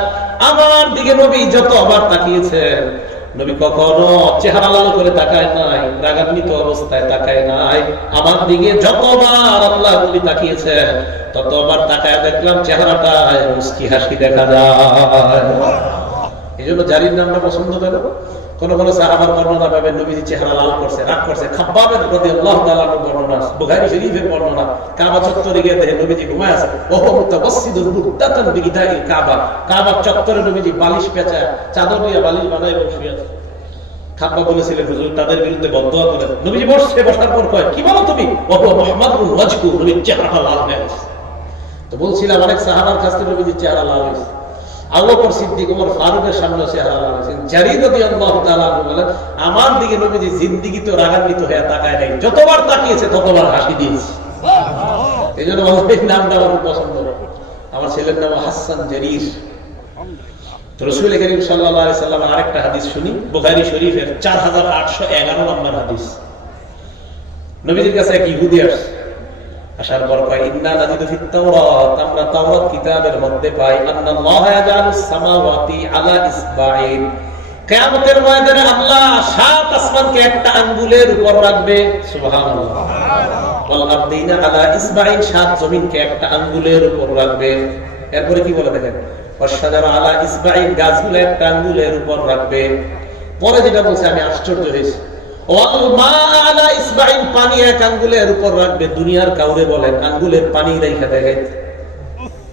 আমার দিকে নবী যতবার তাকিয়েছেন, নবী কখনো চেহারা লাল করে তাকায় নাই, রাগান্বিত অবস্থায় তাকায় নাই। আমার দিকে যতবার আল্লাহ নবী তাকিয়েছেন ততবার তাকায় দেখলাম চেহারাটায় মুস্কি হাসি দেখা যায়। এই জন্য জারির নামটা পছন্দ করে। কোন কোন সাহাবার বর্ণনা পাবেন নবীজি চেহারা লাল করছে, রাগ করছে। খাব্বাবের রাদিয়াল্লাহু তাআলা বর্ণনা, বুখারী শরীফের বর্ণনা, কাবা চত্বরে গিয়ে দেখেন নবীজি ঘুমায় আছে। ওহো মুতাওয়াসসিদুর রুকদাতান বিগিদাইল কাবা, কাবা চত্বরে নবীজি বালিশ পেঁচায়, চাদর দিয়ে বালিশ বানায় বসে আছে। খাব্বাব বলেছিলেন, হুজুর তাদের বিরুদ্ধে বদদোয়া করেন। নবীজি বসে, বসার পর কয়, কি বলো তুমি? ওহো মুহাম্মাদুর ওয়াজহু, নবীর চেহারাটা লাল হয়ে গেছে। তো বলছিলাম অনেক সাহাবার কাছ থেকে নবীজির চেহারা লাল হয়েছে। আবু বকর সিদ্দিক, ওমর ফারুকের সামনে চেহারা লাল হয়েছে। জারীর রাদিয়াল্লাহু তাআলা বলেন, আমার দিকে নবীজি জিন্দেগিতে রাগান্বিত হয়ে তাকায় নাই, যতবার তাকিয়েছে ততবার হাসি দিয়েছে। এই জন্য এই নামটা আমার পছন্দ। আমার ছেলের নাম হাসান জারীর। তো রাসূল করিম সাল্লাল্লাহু আলাইহি সাল্লাম আরেকটা হাদিস শুনি, বুখারী শরীফের 4811 নম্বর হাদিস। নবীজির কাছে এক ইহুদি আসছে, আসার পর কয়, ইন্না নাজিদু ফিত তাওরাত, আমরা তাওরাত কিতাবের মধ্যে পাই, আন্নাল্লাহা ইয়াজালুস সামাওয়াতি আলা ইসবাইন, কিয়ামতের ময়দানে আল্লাহ 7 আসমানকে একটা আঙ্গুলের উপর রাখবে। সুবহানাল্লাহ। ওয়াল আরদিনা আলা ইসবাইন, 7 জমিনকে একটা আঙ্গুলের উপর রাখবে। এরপরে কি বলে দেখেন, ওয়াশজারা আলা ইসবাইন, গাছগুলো একটা আঙ্গুলের উপর রাখবে। পরে যেটা বলছে আমি আশ্চর্য হয়েছি, ওয়াল মা আলা ইসবাইন, পানি এক আঙ্গুলের উপর রাখবে। দুনিয়ার কাউরে বলেন আঙ্গুলের পানি রাইখা দেখাইতে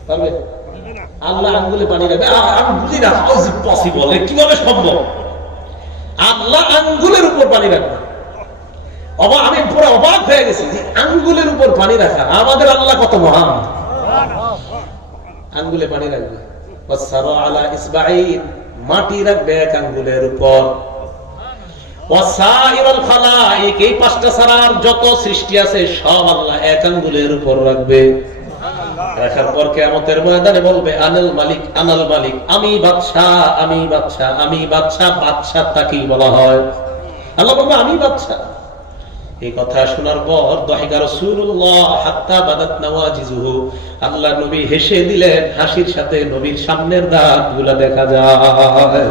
পারবে? আল্লাহ আঙ্গুলে পানি রাখবে? আমি বুঝি না, হাউ ইজ ইট পসিবল, কিভাবে সম্ভব আল্লাহ আঙ্গুলের উপর পানি রাখবে? আমি পুরো অবাক হয়ে গেছি যে আঙ্গুলের উপর পানি রাখা, আমাদের আল্লাহ কত মহান। আঙ্গুলে পানি রাখবে। ওয়াসসারা আলা ইসবাইন, মাটি রাখবে এক আঙ্গুলের উপর। ওয়াসাইরুল খালাইক, এই 5টা ছাড়ার যত সৃষ্টি আছে সব আল্লাহ এক আঙ্গুলের উপর রাখবে। রাখার পর কিয়ামতের ময়দানে বলবে, আনাল মালিক, আনাল মালিক, আমি বাদশা, আমি বাদশা, আমি বাদশা। বাদশা তাকেই বলা হয়। আল্লাহ বলবে আমি বাদশা। এই কথা শোনার পর দাহিকা রাসূলুল্লাহ হাত্তা বাদাত নাওয়াজিজুহু, আল্লাহ নবী হেসে দিলেন, হাসির সাথে নবীর সামনের দাঁতগুলো দেখা যায়।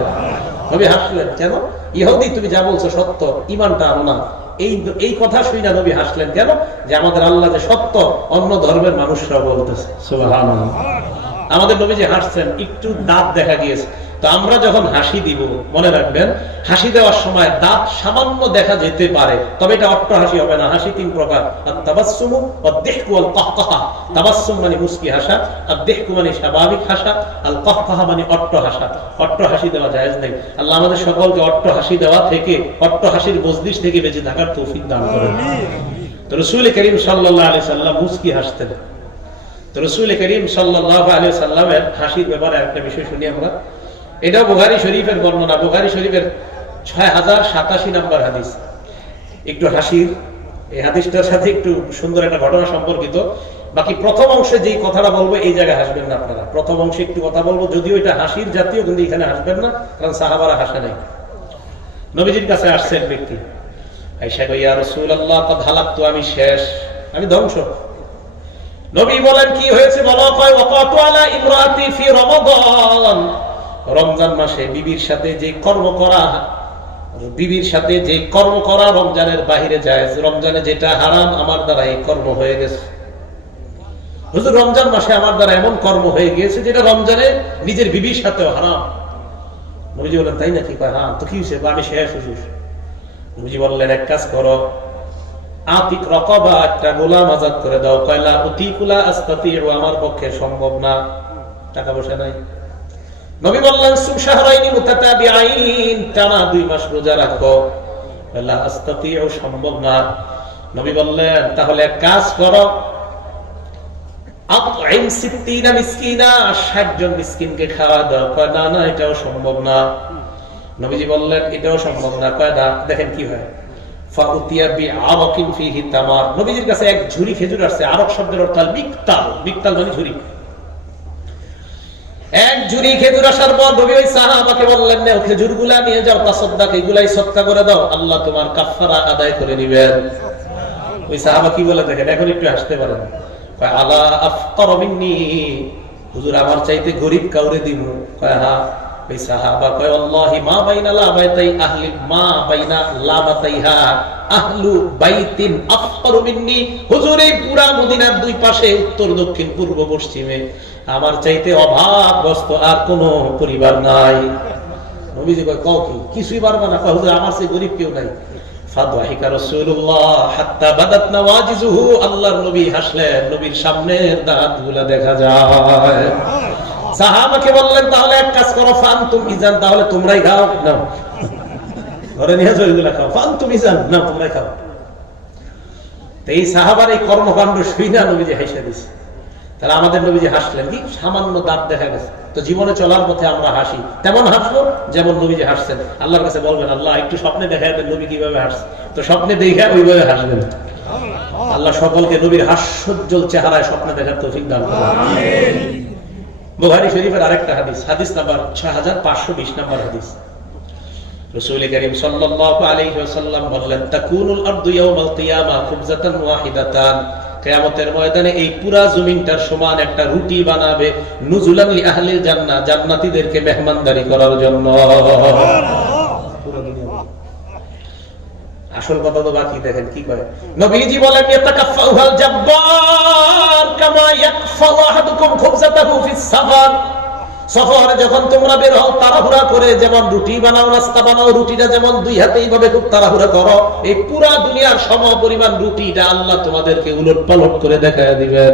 নবী হাসলেন। কেন? ইহুদি তুমি যা বলছো সত্য, ঈমানটা আনো না। এই কথা শুনে নবী হাসলেন। কেন? যে আমাদের আল্লাহ যে সত্য, অন্য ধর্মের মানুষরা বলতেছে। সুবহানাল্লাহ। আমাদের নবী যে হাসছেন, একটু দাঁত দেখা গিয়েছে। তো আমরা যখন হাসি দিব, মনে রাখবেন হাসি দেওয়ার সময় দাঁত সামান্য দেখা যেতে পারে, তবে এটা অট্ট হাসি হবে না। হাসি 3 প্রকার, আত-তাবাসসুমু ওয়াদ-দিহকু ওয়াল-কাহকাহা। তাবাসসুম মানে মুস্কি হাসা, আদ-দিহকু মানে স্বাভাবিক হাসা, আল-কাহকাহা মানে অট্ট হাসা। অট্ট হাসি দেওয়া জায়েজ নেই। আল্লাহ আমাদের সকলকে অট্ট হাসি দেওয়া থেকে, অট্ট হাসির মজলিস থেকে বেঁচে থাকার তৌফিক দান করেন। তো রাসূল করিম সাল্লাল্লাহু আলাইহি সাল্লাম মুস্কি হাসতেন। তো রাসূল করিম সাল্লাল্লাহু আলাইহি সাল্লামের হাসির ব্যাপারে একটা বিষয় শুনি আমরা। এটা বুখারী শরীফের বর্ণনা, বুখারী শরীফের 6087 নম্বর হাদিস। একটু হাসির, এই হাদিসটার সাথে একটু সুন্দর একটা ঘটনা সম্পর্কিত। বাকি প্রথম অংশে যেই কথাটা বলবো এই জায়গায় হাসবেন না আপনারা। প্রথম অংশে একটু কথা বলবো, যদিও এটা হাসির জাতীয়, কিন্তু এখানে হাসবেন না, কারণ সাহাবারা হাসে নাই। নবীজির কাছে আসছে এক ব্যক্তি, আয়েশা কই, ইয়া রাসূলুল্লাহ, কদ হালাকতু, আমি শেষ, আমি ধ্বংস। নবী বলেন, কি হয়েছে বলো? কয়, ওয়াকাতু আলা ইমরাতি ফি রমাদান, রমজান মাসে বিবির সাথে যে কর্ম করা, বিবির সাথে যে কর্ম করা রমজানের বাহিরে যায়, রমজানে যেটা হারাম আমার দ্বারা এই কর্ম হয়ে গেছে। হুজুর, রমজান মাসে আমার দ্বারা এমন কর্ম হয়ে গিয়েছে যেটা রমজানে নিজের বিবির সাথেও হারাম। নবীজি বললেন, তাই নাকি? কয়, হ্যাঁ। তো কি হয়েছে? আমি শেষ হুজুর। নবীজি বললেন, এক কাজ করো, আতিক রাকাবা, একটা গোলাম আজাদ করে দাও। কয়লা উতিকুলা আস্তাতিউ, আমার পক্ষে সম্ভব না, টাকা পয়সা নাই। নবী বললেন, সুম শাহরাইনি মুতাতাবিআইন, টানা 2 মাস রোজা রাখো। কয়লা আস্তাতিউ, সম্ভব না। নবী বললেন, তাহলে এক কাজ করো, আতঈম 60 মিসকিনা, 60 জন মিসকিনকে খাওয়া দাও। কয়, না না, এটাও সম্ভব না। নবীজি বললেন, এটাও সম্ভব না। কয়, না, দেখেন কি হয়। ফাউতিয়া বিআরাকিন ফিহি তামার, নবীজির কাছে এক ঝুরি খেজুর আসছে। আরক শব্দের অর্থ মিকতাল, মিকতাল মানে ঝুরি। এক ঝুরি খেজুর আসার পর নবী ওই সাহাবাকে বললেন, নাও খেজুরগুলা নিয়ে যাও, তাসাদদাক, এগুলাই সদকা করে দাও, আল্লাহ তোমার কাফারা আদায় করে নেবেন। ওই সাহাবা কি বলে দেখেন, এখন একটু হাসতে পারেন। কয় আলা আফকার মিন্নি, হুজুর আমার চাইতে গরিব কাউরে দিব? কয় হ্যাঁ। ওই সাহাবা কয় আল্লাহি মা বাইনা লাবাতাই আহলি মা বাইনা লাবাতাইহা আহলু বাইতিন আফকার মিন্নি, হুজুর এই পুরা মদিনার দুই পাশে উত্তর দক্ষিণ পূর্ব পশ্চিমে আমার চাইতে অভাবগ্রস্ত আর কোন পরিবার নাই। নবীজি কয় কও কি, কিছুই পারবা না? কয় হুজুর আমার চেয়ে গরিব কেউ নাই। ফাদহাইকা রাসূলুল্লাহ হাত্তা বাদাত নওয়াজিজুহু, আল্লাহর নবী হাসলেন, নবীর সামনের দাঁতগুলো দেখা যায়। সাহাবাকে বললেন তাহলে এক কাজ করো, ফানতুম ইজান, তাহলে তোমরাই খাও। নাও ঘরে নিয়ে যাও, এগুলা খাও। ফানতুম ইজান, নাও তোমরাই খাও। তো এই সাহাবার এই কর্মকাণ্ড শুইনা নবীজি হাসে দিছে। তাহলে আমাদের নবীজি হাসলেন কি, সামান্য দাঁত দেখা গেছে। তো জীবনে চলার পথে আমরা হাসি, তেমন হাসবো যেমন নবীজি হাসছেন। আল্লাহর কাছে বলবেন, আল্লাহ একটু স্বপ্নে দেখা দেন নবী কিভাবে হাসছে, তো স্বপ্নে দেখা ওইভাবে হাসবেন। আল্লাহ সকলকে নবীর হাস্যোজ্জ্বল চেহারায় স্বপ্নে দেখার তৌফিক দান করুন। বুখারী শরীফের আরেকটা হাদিস, হাদিস নাম্বার 6520 নাম্বার হাদিস। রাসূল করিম সাল্লাল্লাহু আলাইহি ওয়াসাল্লাম বললেন, তাকুনুল আরদু ইয়াউমাল কিয়ামা খুবজাতান ওয়াহিদাতান, কিয়ামতের ময়দানে এই পুরা জমিনটার সমান একটা রুটি বানাবে, নুজুলান লি আহলিল জান্নাহ, জান্নাতীদেরকে মেহমানদারি করার জন্য। আসল কথা তো বাকি, দেখেন কি করে নবীজি বলেন, ইয়াতাকাফফাউল জাব্বার কামা ইয়াকফাউ আহাদুকুম খুবজাতাহু ফিস সাফার, সফরে যখন তোমরা বের হও তাড়াহুড়া করে যেমন রুটি বানাও, নাস্তা বানাও, রুটিটা যেমন দুই হাতে এইভাবে খুব তাড়াহুড়া করো, এই পুরা দুনিয়ার সম পরিমাণ রুটিটা আল্লাহ তোমাদেরকে উলট পালট করে দেখায় দিবেন।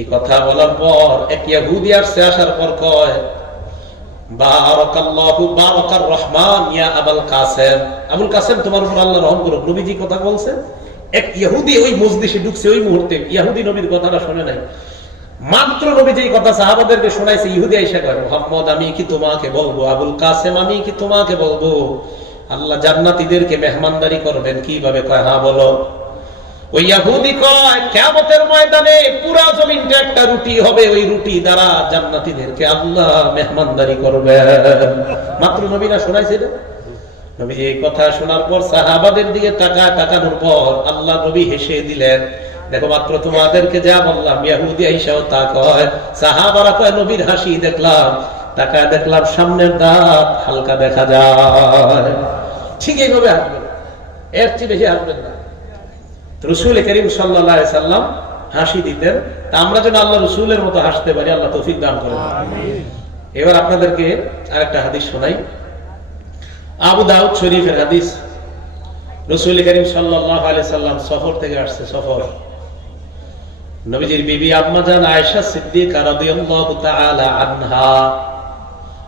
এই কথা বলার পর এক ইহুদি আসছে, আসার পর কয়, বারাকাল্লাহু বারাকার রহমান ইয়া আবুল কাসেম, আবুল কাসেম তোমার উপর আল্লাহ রহম করুক। নবীজি কথা বলছে, এক ইহুদি ওই মজলিসে ঢুকছে, ওই মুহূর্তে ইহুদি নবীর কথাটা শুনে নাই। মাত্র নবীজি এই কথা সাহাবাদেরকে শোনাইছে, ইহুদি আইসা কয়, মুহাম্মদ আমি কি তোমাকে বলবো, আবুল কাসেম আমি কি তোমাকে বলবো আল্লাহ জান্নাতীদেরকে মেহমানদারি করবেন কিভাবে? কয় হ্যাঁ বলো। ওই ইহুদি কয়, কিয়ামতের ময়দানে পুরা জমিনটা একটা রুটি হবে, ওই রুটি দ্বারা জান্নাতীদেরকে আল্লাহ মেহমানদারি করবেন। মাত্র নবী না শোনাইছে। নবী এই কথা শোনার পর সাহাবাদের দিকে তাকানোর পর আল্লাহ নবী হেসে দিলেন। দেখো মাত্র তোমাদেরকে যা বললাম, ইহুদি আইসাও তা কয়, সাহাবারা কয় নবীর হাসি দেখলাম, তাকায় দেখলাম সামনের দাঁত হালকা দেখা যায়। ঠিক এইভাবে হাসবেন, এর চেয়ে বেশি হাসবেন না। রাসূল করিম সাল্লাল্লাহু আলাইহি সাল্লাম হাসি দিতেন, তা আমরা যেন আল্লাহ রাসূলের মতো হাসতে পারি, আল্লাহ তৌফিক দান করেন। এবার আপনাদেরকে আরেকটা হাদিস শোনাই, আবু দাউদ শরীফের হাদিস। রাসূল করিম সাল্লাল্লাহু আলাইহি সাল্লাম সফর থেকে আসছে, সফর। নবীজির বিবি আম্মা জান আয়েশা সিদ্দিকা রাদিয়াল্লাহু তাআলা আনহা,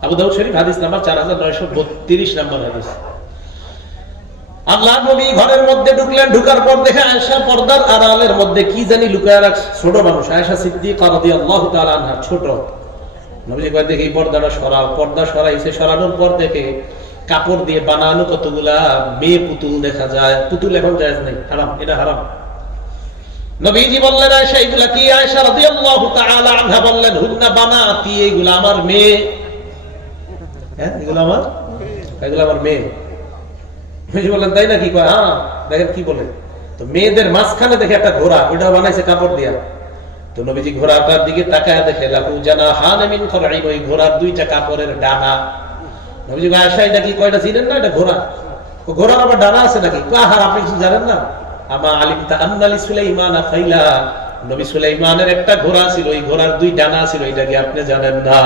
আবু দাউদ শরীফ হাদিস নাম্বার 4932 নাম্বার হাদিস। আল্লাহ নবী ঘরের মধ্যে ঢুকলেন, ঢুকার পর দেখে আয়েশা পর্দার আড়ালের মধ্যে কি জানি লুকায় রাখছে। ছোট মানুষ আয়েশা সিদ্দিকা রাদিয়াল্লাহু তাআলা আনহা, ছোট। নবীজি কয়, দেখি পর্দাটা সরাও। পর্দা সরাইছে, সরানোর পর দেখে কাপড় দিয়ে বানানো কতগুলা মেয়ে পুতুল দেখা যায়। পুতুল এখন জায়েজ নাই, হারাম, এটা হারাম। নবীজি বললেন, আয়েশা এগুলা কি? আয়েশা রাদিয়াল্লাহু তাআলা আনহা বললেন, হুন্না বানাতি, এগুলা আমার মেয়ে। হ্যাঁ, এগুলা আমার মেয়ে। নবীজি বললেন, তাই নাকি? কয় হ্যাঁ। দেখেন কি বলে, তো মেয়েদের মাঝখানে দেখে একটা ঘোড়া, ওইটা বানাইছে কাপড় দিয়া। তো নবীজি ঘোড়াটার দিকে তাকায় দেখে, লাহু জানাহান মিন খরঈন, ওই ঘোড়ার দুইটা কাপড়ের ডানা। নবীজি কয়, আয়েশা এটা কি? কয়টা চিনেন না? এটা ঘোড়া। ঘোড়ার আবার ডানা আছে নাকি? আর আপনি কিছু জানেন না? আমা আলিমতা আন্না লিসুলাইমান ফাইলা, নবী সুলাইমানের একটা ঘোড়া ছিল, ওই ঘোড়ার দুই ডানা ছিল, এটা কি আপনি জানেন না?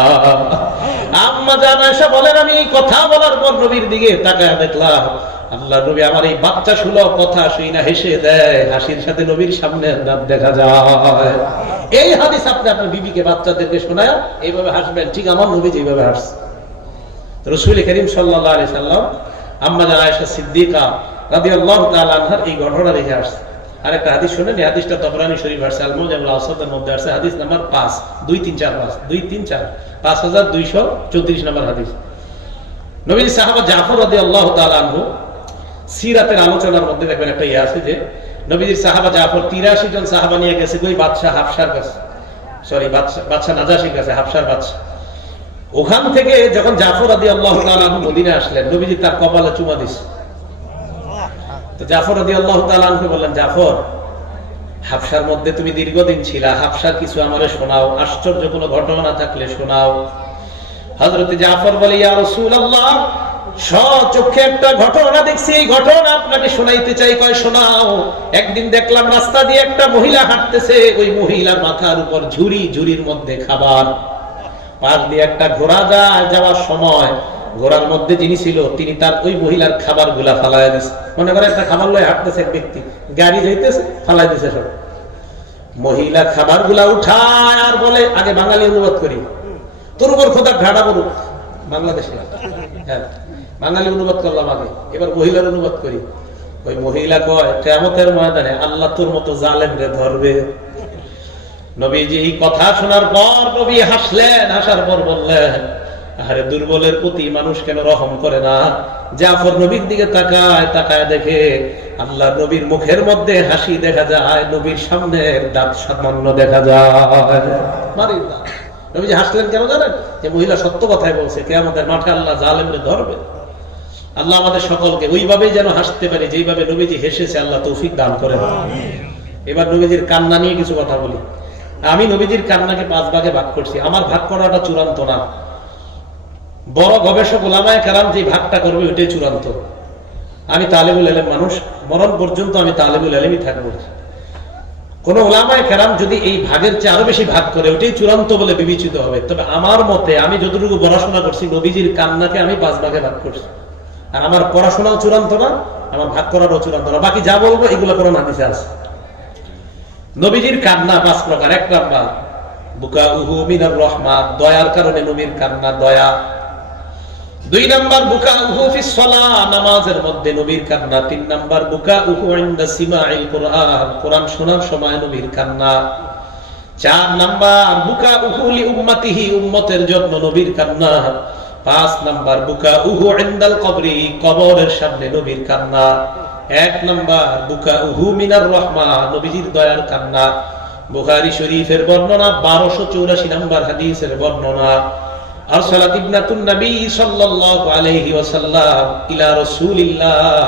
আম্মা জান আয়েশা বলেন, আমি কথা বলার পর নবীর দিকে তাকায় দেখলাম আল্লাহ নবী আমার এই বাচ্চা সুলভ কথা শুই না হেসে দেয়, হাসির সাথে নবীর সামনে দাঁত দেখা যায়। এই হাদিস আপনি আপনার বিবিকে, বাচ্চাদেরকে শোনায় এইভাবে হাসবেন, ঠিক আমার নবী যেভাবে হাসছে। রাসূল করিম সাল্লাল্লাহু আলাইহি সাল্লাম আম্মা জান আয়েশা সিদ্দিকা রাদিয়াল্লাহু তাআলা আনহার এই ঘটনা দেখে আসছে। আরেকটা হাদিস শুনেন, এই হাদিসটা তাবরানী শরীফ আছে, আল মুজাম আল আওসাতের মধ্যে আছে, হাদিস নাম্বার 5234 নম্বর হাদিস। নবীর সাহাবা জাফর রাদিয়াল্লাহু তাআলা আনহু, সিরাতের আলোচনার মধ্যে দেখবেন একটা ইয়ে আছে যে নবীজির সাহাবা জাফর 83 জন সাহাবা নিয়ে গেছে ওই বাদশাহ হাফসার কাছে, বাদশাহ নাজাশির কাছে, হাফসার বাদশাহ। ওখান থেকে যখন জাফর রাদিয়াল্লাহু তাআলা আনহু মদিনায় আসলেন, নবীজি তার কপালে চুমা দিছে। তো জাফর রাদিয়াল্লাহু তাআলা আনহু বললেন, জাফর, হাবশার মধ্যে তুমি দীর্ঘদিন ছিলা, হাবশার কিছু আমারে শোনাও, আশ্চর্য কোনো ঘটনা থাকলে শোনাও। হযরত জাফর বলে, ইয়া রাসূলুল্লাহ, স্বচক্ষে একটা ঘটনা দেখছি, এই ঘটনা আপনাকে শোনাইতে চাই। কয়, শোনাও। একদিন দেখলাম রাস্তা দিয়ে একটা মহিলা হাঁটতেছে, ওই মহিলার মাথার উপর ঝুড়ি, ঝুড়ির মধ্যে খাবার। পাশ দিয়ে একটা ঘোড়া যায়, যাওয়ার সময় ঘোড়ার মধ্যে যিনি ছিল তিনি তার ওই মহিলার খাবার গুলা ফালাইয়া দিচ্ছে। মনে করে একটা খাবার লয়ে হাঁটতেছে এক ব্যক্তি, গাড়ি যাইতেছে, ফালাই দিছে সব। মহিলা খাবার গুলা উঠায় আর বলে, আগে বাঙালি অনুবাদ করি, তোর উপর খোদা ঘাড়া পড়ুক। বাংলাদেশে, হ্যাঁ, বাঙালি অনুবাদ করলাম আগে, এবার মহিলার অনুবাদ করি। ওই মহিলা কয়, কিয়ামতের ময়দানে আল্লাহ তোর মতো জালেমরে ধরবে। নবীজি এই কথা শোনার পর নবী হাসলেন, হাসার পর বললেন, আরে দুর্বলের প্রতি মানুষ কেন রহম করে না? জাফর নবীর দিকে তাকায়, তাকায় দেখে আল্লাহ নবীর মুখের মধ্যে হাসি দেখা যায়, নবীর সামনে দাঁত সামান্য দেখা যায়। নবীজি হাসলেন কেন জানেন? যে মহিলা সত্য কথাই বলছে, কিয়ামতের মাঠে আল্লাহ জালেমরে ধরবে। আল্লাহ আমাদের সকলকে ওইভাবেই যেন হাসতে পারি যেইভাবে নবীজি হেসেছে, আল্লাহ তৌফিক দান করেন। এবার নবীজির কান্না নিয়ে কিছু কথা বলি। আমি নবীজির কান্নাকে 5 ভাগে ভাগ করছি। আমার ভাগ করাটা চূড়ান্ত না, বড় গবেষক উলামায়ে কেরাম যে ভাগটা করবে ওইটাই চূড়ান্ত। আমি তালিবুল ইলম মানুষ, মরণ পর্যন্ত আমি তালিবুল ইলমই থাকবো। কোন উলামায়ে কেরাম যদি এই ভাগের চেয়ে আরো বেশি ভাগ করে ওইটাই চূড়ান্ত বলে বিবেচিত হবে। তবে আমার মতে, আমি যতটুকু পড়াশোনা করছি, নবীজির কান্নাকে আমি 5 ভাগে ভাগ করছি। আর আমার পড়াশোনাও চূড়ান্ত না, আমার ভাগ করারও চূড়ান্ত না। বাকি যা বলবো এগুলো কোরআন হাদিসে আছে। নবীজির কান্না 5 প্রকার। 1 নাম্বার, বুকাউহু মিনার রাহমাত, দয়ার কারণে নবীর কান্না, দয়া। 2 নাম্বার, বুকাউহু ফিস সালাহ, নামাজের মধ্যে নবীর কান্না। 3 নাম্বার, বুকাউহু ইনদা সিমাইল কুরআন, কোরআন শোনার সময় নবীর কান্না। 4 নাম্বার, বুকাউহু লি উম্মতিহি, উম্মতের জন্য নবীর কান্না। 5 নাম্বার, বুকাউহু ইনদাল কবরি, কবরের সামনে নবীর কান্না। 1 নাম্বার, বুকাউহু মিনার রাহমা, নবীজির দয়ার কান্না। বুখারী শরীফের বর্ণনা, 1284 নাম্বার হাদিসের বর্ণনা। আরসালাত ইবনাতুন নবী সাল্লাল্লাহু আলাইহি ওয়াসাল্লাম ইলা রাসূলিল্লাহ,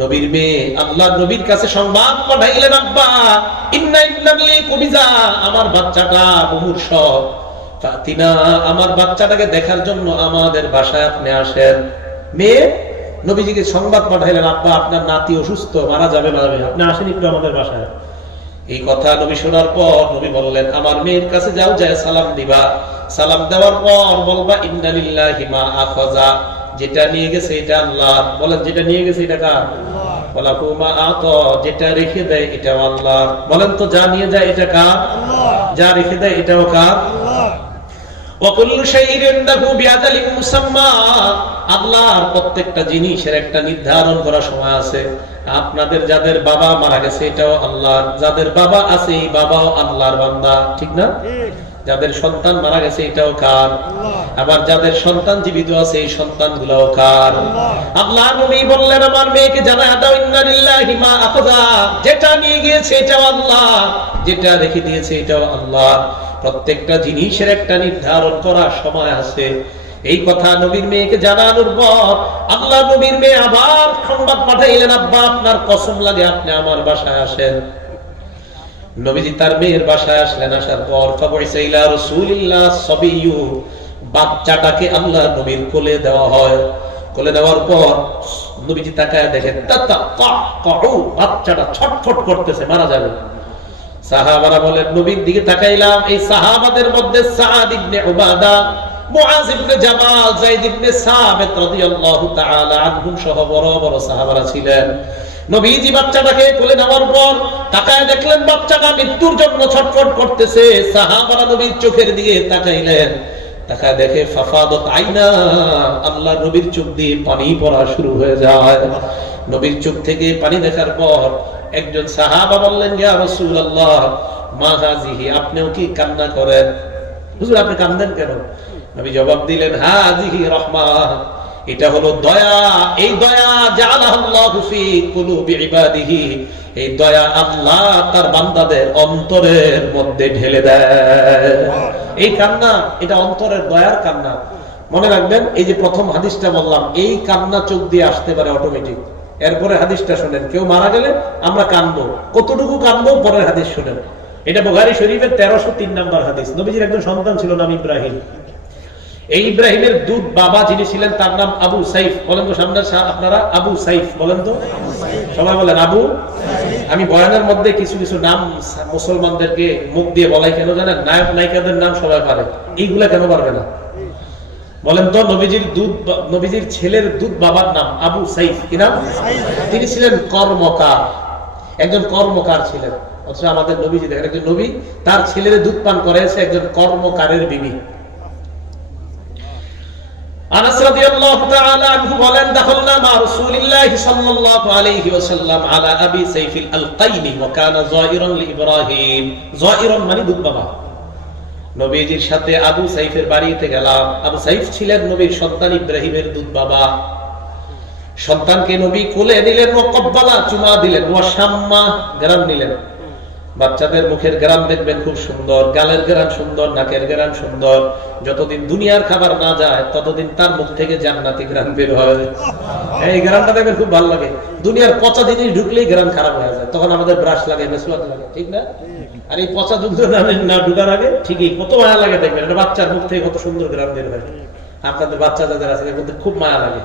নবীর মেয়ে আল্লাহর নবীর কাছে সংবাদ পাঠাইলেন, আব্বা ইন্না ইবনালি কুবিজা, আমার বাচ্চাটা মুমূর্ষ, ফাতিনা, আমার বাচ্চাটাকে দেখার জন্য আমাদের বাসায় আপনি আসেন। মেয়ে নবীজিকে সংবাদ পাঠাইলেন, আব্বা আপনার নাতি অসুস্থ, মারা যাবে, আপনি আসেন একটু আমাদের বাসায়। এই কথা নবী শোনার পর নবী বললেন, আমার মেয়ের কাছে যাও, যায় সালাম দিবা। সালাম দেওয়ার পর বলবা, ইন্না লিল্লাহি মা আখাযা, যেটা নিয়ে গেছে এটা আল্লাহ। বলেন, যেটা নিয়ে গেছে এটা কার? ওয়া লাহু মা আতা, যেটা রেখে দেয় এটাও আল্লাহ। বলেন তো, যা নিয়ে যায় এটা কার? আল্লাহ। যা রেখে দেয় এটাও কার? আল্লাহ। ওয়া কুল্লু শাইইন ইনদাহু বিআজালিন মুসাম্মা, আল্লাহর প্রত্যেকটা জিনিসের একটা নির্ধারণ করা সময় আছে। আপনাদের যাদের বাবা মারা গেছে এটাও আল্লাহর, যাদের বাবা আছে এই বাবাও আল্লাহর বান্দা, ঠিক না? যাদের সন্তান মারা গেছে এটাও কার? আল্লাহ। আবার যাদের সন্তান জীবিত আছে এই সন্তানগুলোও কার? আল্লাহ। আল্লাহ নবী বললেন, আমার মেয়েকে জানায়া দাও, ইন্না লিল্লাহি মা আখাযা, যেটা নিয়ে গিয়েছে এটাও আল্লাহ, যেটা রেখে দিয়েছে এটাও আল্লাহ। প্রত্যেকটা জিনিসের একটা নির্ধারণ করা সময় আছে। এই কথা নবীর মেয়েকে জানানোর পর আল্লাহ নবীর মেয়ে আবার সংবাদ পাঠাইলেন, আব্বা আপনার কসম লাগে আপনি আমার বাসায় আসেন। নবীজি তার মেয়ের বাসায় আসলেন। আসার পর ফাবইসা ইলা রাসূলিল্লাহ সাবিয়্যু, বাচ্চাটাকে আল্লাহ নবীর কোলে দেওয়া হয়। কোলে দেওয়ার পর নবীজি তাকায় দেখেন, বাচ্চাটা ছটফট করতেছে, মারা যাবে। সাহাবারা বলেন, নবীর দিকে তাকাইলাম, এই সাহাবাদের মধ্যে সাদ ইবনে উবাদা, মুআজ ইবনে জাবাল, যায়েদ ইবনে সাবিত রাদিয়াল্লাহু তাআলা আনহুম সহ বড় বড় সাহাবারা ছিলেন। নবীজি বাচ্চাটাকে কোলে নেওয়ার পর তাকায় দেখলেন বাচ্চাটা মৃত্যুর জন্য ছটফট করতেছে। সাহাবারা নবীর চোখের দিকে তাকাইলেন, তাকায় দেখে ফাফাদাত আইনা, আল্লাহ নবীর চোখ দিয়ে পানি পড়া শুরু হয়ে যায়। নবীর চোখ থেকে পানি দেখার পর একজন সাহাবা বললেন, ইয়া রাসূলুল্লাহ মা হাযিহি, আপনিও কি কান্না করেন? হুজুর আপনি কাঁদেন কেন? নবী জবাব দিলেন, হাযিহি রাহমা, এটা হলো দয়া। এই দয়া জাআলাহুল্লাহু ফি কুলুবি ইবাদিহি, এই দয়া আল্লাহ তার বান্দাদের অন্তরের মধ্যে ঢেলে দেয়। এই কান্না এটা অন্তরের দয়ার কান্না। মনে রাখবেন, এই যে প্রথম হাদিসটা বললাম, এই কান্না চোখ দিয়ে আসতে পারে অটোমেটিক, এরপরে হাদিসটা শোনেন, কেউ মারা গেলে আমরা কানবো, কতটুকু কানবো পরের হাদিস শোনেন। এটা বুখারী শরীফের 1303 নম্বর হাদিস। নবীজির একজন সন্তান ছিল নাম ইব্রাহিম। এই ইব্রাহিমের দুধ বাবা যিনি ছিলেন তার নাম আবু সাইফ। বলেন তো সামনে আপনারা, আবু সাইফ বলেন তো, সবাই বলেন আবু। আমি বয়ানের মধ্যে কিছু কিছু নাম মুসলমানদেরকে মুখ দিয়ে বলাই কেন জানেন? নায়ক নায়িকাদের নাম সবাই পারে, এইগুলা কেন পারবে না? বলেন তো, নবীজির ছেলের দুধ বাবার নাম আবু সাইফ। কি নাম? তিনি ছিলেন কর্মকার, একজন কর্মকার ছিলেন। অথচ আমাদের নবীজি দেখেন, একজন নবী তার ছেলের দুধ পান করেছে একজন কর্মকারের বিবি। আনাস রাদিয়াল্লাহু তাআলা আনহু বলেন, দাখালনা মা রাসূলিল্লাহি সাল্লাল্লাহু আলাইহি ওয়াসাল্লাম আলা আবি সাইফিল আলকাইনি ওয়া কানা যায়িরান লিইব্রাহিম। যায়িরান মানে দুধ বাবা। নবীজির সাথে আবু সাইফের বাড়িতে গেলাম। আবু সাইফ ছিলেন নবীর সন্তান ইব্রাহিমের দুধ বাবা। সন্তানকে নবী কোলে নিলেন, ও কব্বালা চুমা দিলেন, ও শাম্মা গ্রাম নিলেন। বাচ্চাদের মুখের গ্রাম দেখবেন খুব সুন্দর, গালের গ্রাম সুন্দর, নাকের গ্রাম সুন্দর। যতদিন দুনিয়ার খাবার না যায় ততদিন তার মুখ থেকে জান্নাতি গ্রাম বের হয়। এই গ্রামটা দেখবেন খুব ভালো লাগে। দুনিয়ার পচা জিনিস ঢুকলেই গ্রাম খারাপ হয়ে যায়, তখন আমাদের ব্রাশ লাগে, মেসওয়াক লাগে, ঠিক না? আর এই পচা দুধ না ঢুকার আগে ঠিকই কত মায়া লাগে দেখবেন। একটা বাচ্চার মুখ থেকে কত সুন্দর গ্রাম বের হয়। আপনাদের বাচ্চা যাদের আছে এর মধ্যে খুব মায়া লাগে।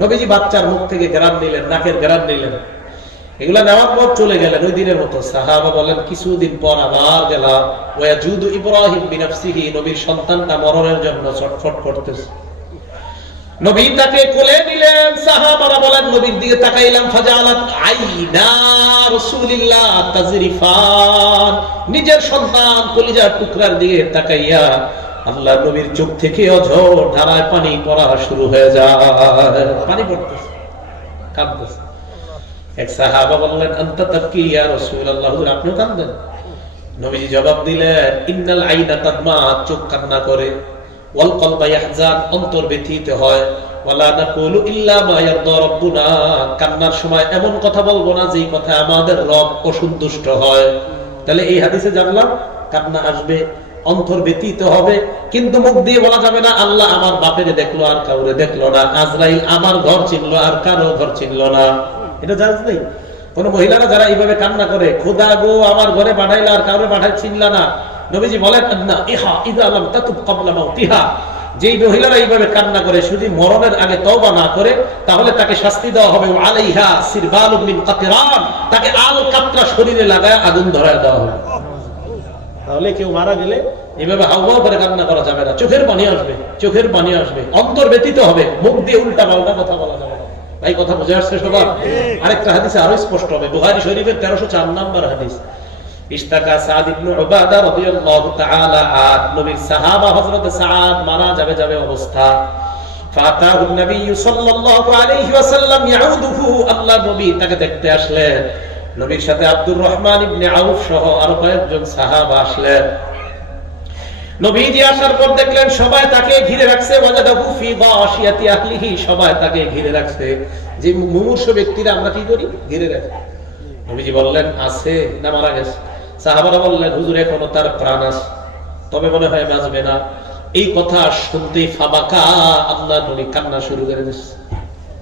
নবীজি বাচ্চার মুখ থেকে গ্রাম নিলেন, নাকের গ্রাম নিলেন। এগুলা নেওয়ার পর চলে গেলেন ওই দিনের মতো। সাহাবা বলেন, কিছুদিন পর আবার গেলাম। ওয়াজুদু ইব্রাহিম বিনাফসিহি, নবীর সন্তানটা মরণের জন্য ছটফট করতেছে। নবী তাকে কোলে নিলেন। সাহাবারা বলেন, নবীর দিকে তাকাইলাম, ফাজালাত আইনা রাসূলিল্লাহ তাজরিফান। নিজের সন্তান কলিজার টুকরার দিকে তাকাইয়া আল্লাহর নবীর চোখ থেকে অঝোর ধারায় পানি পড়া শুরু হয়ে যায়। পানি পড়তেছে, কাঁদতেছে। এক সাহাবা বললেন, আনতা তাবকি ইয়া রাসূলুল্লাহ, হুজুর আপনিও কাঁদেন? নবীজি জবাব দিলেন, ইন্নাল আইনা তাদমা, চোখ কান্না করে, ওয়াল কলবা ইয়াহজান, অন্তর ব্যথিত হয়, ওয়ালা নাকুলু ইল্লা মা ইয়ারদা রাব্বুনা, কান্নার সময় এমন কথা বলবো না যেই কথা আমাদের রব অসন্তুষ্ট হয়। তাহলে এই হাদিসে জানলাম কান্না আসবে, অন্তর ব্যথিত হবে, কিন্তু মুখ দিয়ে বলা যাবে না আল্লাহ আমার বাপের দেখলো আর কাউরে দেখলো না, আজরাইল আমার ঘর চিনলো আর কারো ঘর চিনলো না। এটা জায়েজ নেই। কোন মহিলারা যারা এইভাবে কান্না করে, খোদা গো আমার ঘরে পাঠাইলা আর কাউরে পাঠাই চিনলা না, নবীজি বলেন না ইহা ইযা লাম তাতুব ক্বাবলা মাউতিহা, যেই মহিলারা এইভাবে কান্না করে শুধু মরণের আগে তওবা না করে, তাহলে তাকে শাস্তি দেওয়া হবে। আলাইহা সিরবালুম মিন কাতরান, তাকে আল কাতরা শরীরে লাগায় আগুন ধরায় দেওয়া হবে। তাহলে কেউ মারা গেলে এইভাবে হাওয়া করে কান্না করা যাবে না। চোখের পানি আসবে, চোখের পানি আসবে, অন্তর ব্যথিত হবে, মুখ দিয়ে উল্টা পাল্টা কথা বলা যাবে না। ভাই কথা বুঝে আসছে সবার? আরেকটা হাদিসে আরো স্পষ্ট হবে, বুখারী শরীফের 1304 নম্বর হাদিস। ইশতাকা সাদ ইবনে উবাদা রাদিয়াল্লাহু তাআলা আন, নবীর সাহাবা হযরত সাদ মারা যাবে অবস্থা। ফাতাহু নবী সাল্লাল্লাহু আলাইহি ওয়াসাল্লাম ইয়াউদুহু, আল্লাহ নবী তাকে দেখতে আসলেন। নবীর সাথে আব্দুর রহমান ইবনে আউফ সহ আরো কয়েকজন সাহাবা আসলেন। নবীজি আসার পর দেখলেন সবাই তাকে ঘিরে রাখছে। ওয়াজাদাহু ফি গাশিয়াতি আহলিহি, সবাই তাকে ঘিরে রাখছে। যে মুমূর্ষু ব্যক্তিরা আমরা কি করি? ঘিরে রাখি। নবীজি বললেন, আছে না মারা গেছে? সাহাবারা বললেন, হুজুর এখনো তার প্রাণ আছে, তবে মনে হয় বাঁচবে না। এই কথা শুনতেই ফাবাকা, আল্লাহর নবী কান্না শুরু করে দিয়েছে,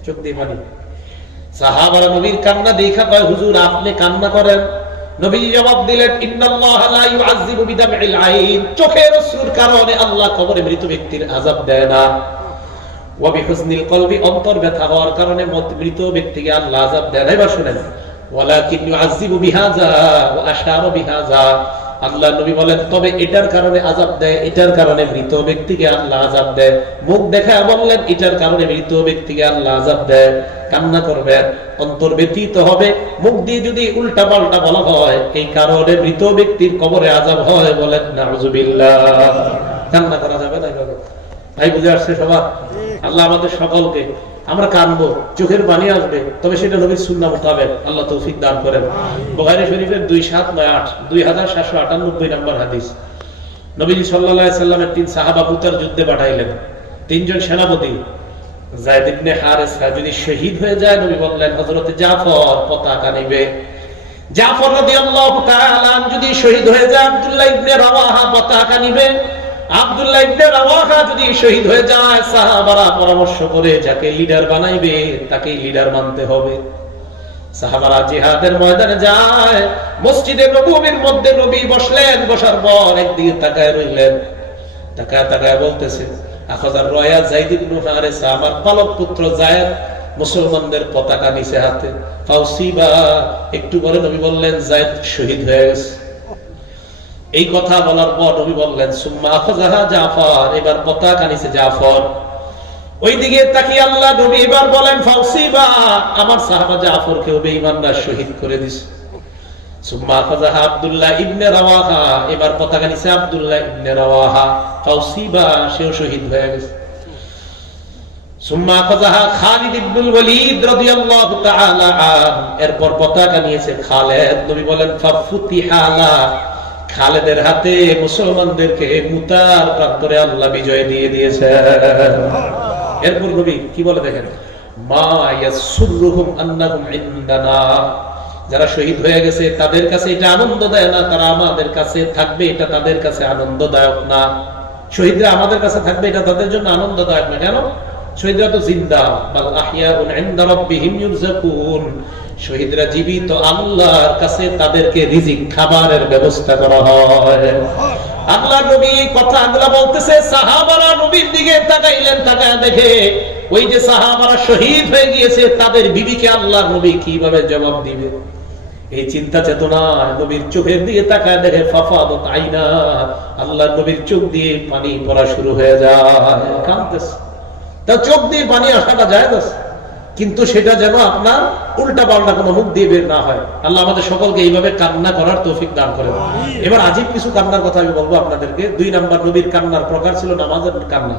চোখ দিয়ে পানি। সাহাবারা নবীর কান্না দেখা কয়, হুজুর আপনি কান্না করেন? নবীজি জবাব দিলেন, ইন্নাল্লাহা লা ইউআযযিবু বিদামইল আইন, চোখের অশ্রুর কারণে আল্লাহ কবরে মৃত ব্যক্তির আযাব দেয় না। ওয়া বিহুজনিল কলবি, অন্তর ব্যথা হওয়ার কারণে মৃত ব্যক্তিকে আল্লাহ আযাব দেয় না। এবার শুনেন, ওয়ালাকিন ইউআযযিবু বিহাযা ওয়া আশারা বিহাযা, আল্লাহ নবী বলেন তবে এটার কারণে আযাব দেয়, এটার কারণে মৃত ব্যক্তিকে আল্লাহ আযাব দেয়। মুখ দেখায় বললেন এটার কারণে মৃত ব্যক্তিকে আল্লাহ আযাব দেয়। কান্না করবেন, অন্তর ব্যথিত হবে। মুখ দিয়ে যদি উল্টা পাল্টা বলা হয় এই কারণে মৃত ব্যক্তির কবরে আযাব হয়, বলেন নাউযুবিল্লাহ। কান্না করা যাবে না এভাবে। ভাই বুঝে আসছে সবার? আল্লাহ আমাদের সকলকে, আমরা কাঁদবো, চোখের পানি আসবে, তবে সেটা নবীর সুন্নাহ মোতাবেক আল্লাহ তৌফিক দান করেন। বুখারী শরীফের 2798 নম্বর হাদিস। নবীজি সাল্লাল্লাহু আলাইহি সাল্লামের 3 সাহাবা মুতার যুদ্ধে পাঠাইলেন। 3 জন সেনাপতি, যায়েদ ইবনে হারেসা যদি শহীদ হয়ে যায়, নবী বললেন হযরত জাফর পতাকা নিবে। জাফর রাদিয়াল্লাহু তাআলা যদি শহীদ হয়ে যায়, আব্দুল্লাহ ইবনে রাওয়াহা পতাকা নিবে। আব্দুল্লাহ ইবনে রাওয়াহা যদি শহীদ হয়ে যায়, সাহাবারা পরামর্শ করে যাকে লিডার বানাইবে তাকেই লিডার মানতে হবে। সাহাবারা জিহাদের ময়দানে যায়, মসজিদে নববীর মধ্যে নবী বসলেন, বসার পর একদিকে তাকায় রইলেন, তাকায় তাকায় বলতেছে, আখাযার রায়া যায়েদ ইবনে হারেসা, আমার পালক পুত্র যায়েদ মুসলমানদের পতাকা নিচে হাতে, ফাউসিবা, একটু পরে নবী বললেন যায়েদ শহীদ হয়ে গেছে। এই কথা বলার পর নবী বললেন সুম্মা আখাযাহা জাফর, এবার পতাকা নিচে জাফর। ওইদিকে তাকিয়ে আল্লাহ নবী এবার বলেন ফাউসিবা, আমার সাহাবা জাফরকেও বেঈমানরা শহীদ করে দিয়েছে। সুম্মা আখাযাহা আব্দুল্লাহ ইবনে রাওয়াহা, এবার পতাকা নিচে আব্দুল্লাহ ইবনে রাওয়াহা, ফাউসিবা, সেও শহীদ হয়ে গেছে। সুম্মা আখাযাহা খালিদ ইবনুল ওয়ালিদ রাদিয়াল্লাহু তাআলা আনহু, এরপর পতাকা নিয়েছে খালেদ। নবী বলেন ফাফুতিহা লা, খালেদের হাতে মুসলমানদেরকে মুতার প্রান্তরে আল্লাহ বিজয় দিয়ে দিয়েছে। এরপর নবী কি বলে দেখেন, মা ইয়াসুরুহুম আন্নাহুম ইনদানা, যারা শহীদ হয়ে গেছে তাদের কাছে এটা আনন্দ দেয় না, তারা আমাদের কাছে থাকবে এটা তাদের কাছে আনন্দদায়ক না। শহীদরা আমাদের কাছে থাকবে এটা তাদের জন্য আনন্দদায়ক না। কেন? শহীদরা তো জিন্দা, বাল আহইয়াউন ইনদা রাব্বিহিম ইউরযাকুন, শহীদরা জীবিত, আল্লাহর কাছে তাদেরকে রিজিক খাবারের ব্যবস্থা করা হয়। আল্লাহ নবী কথাগুলো বলতেছে, সাহাবারা নবীর দিকে তাকাইলেন, তাকায় দেখে ওই যে সাহাবারা শহীদ হয়ে গিয়েছে তাদের বিবিকে আল্লাহর নবী কিভাবে জবাব দিবে, এই চিন্তা চেতনা নবীর চোখের দিকে তাকায় দেখে ফাফাদাত আইনা, আল্লাহর নবীর চোখ দিয়ে পানি পড়া শুরু হয়ে যায়, কাঁদতেছে। তা চোখ দিয়ে পানি আসাটা জায়েজ আছে, কিন্তু সেটা যেন আপনার উল্টা পাল্টা কোনো মুখ দিয়ে বের না হয়। আল্লাহ আমাদের সকলকে এইভাবে কান্না করার তৌফিক দান করেন। এবার আজীব কিছু কান্নার কথা আমি বলবো আপনাদেরকে। 2 নাম্বার নবীর কান্নার প্রকার ছিল নামাজের কান্না।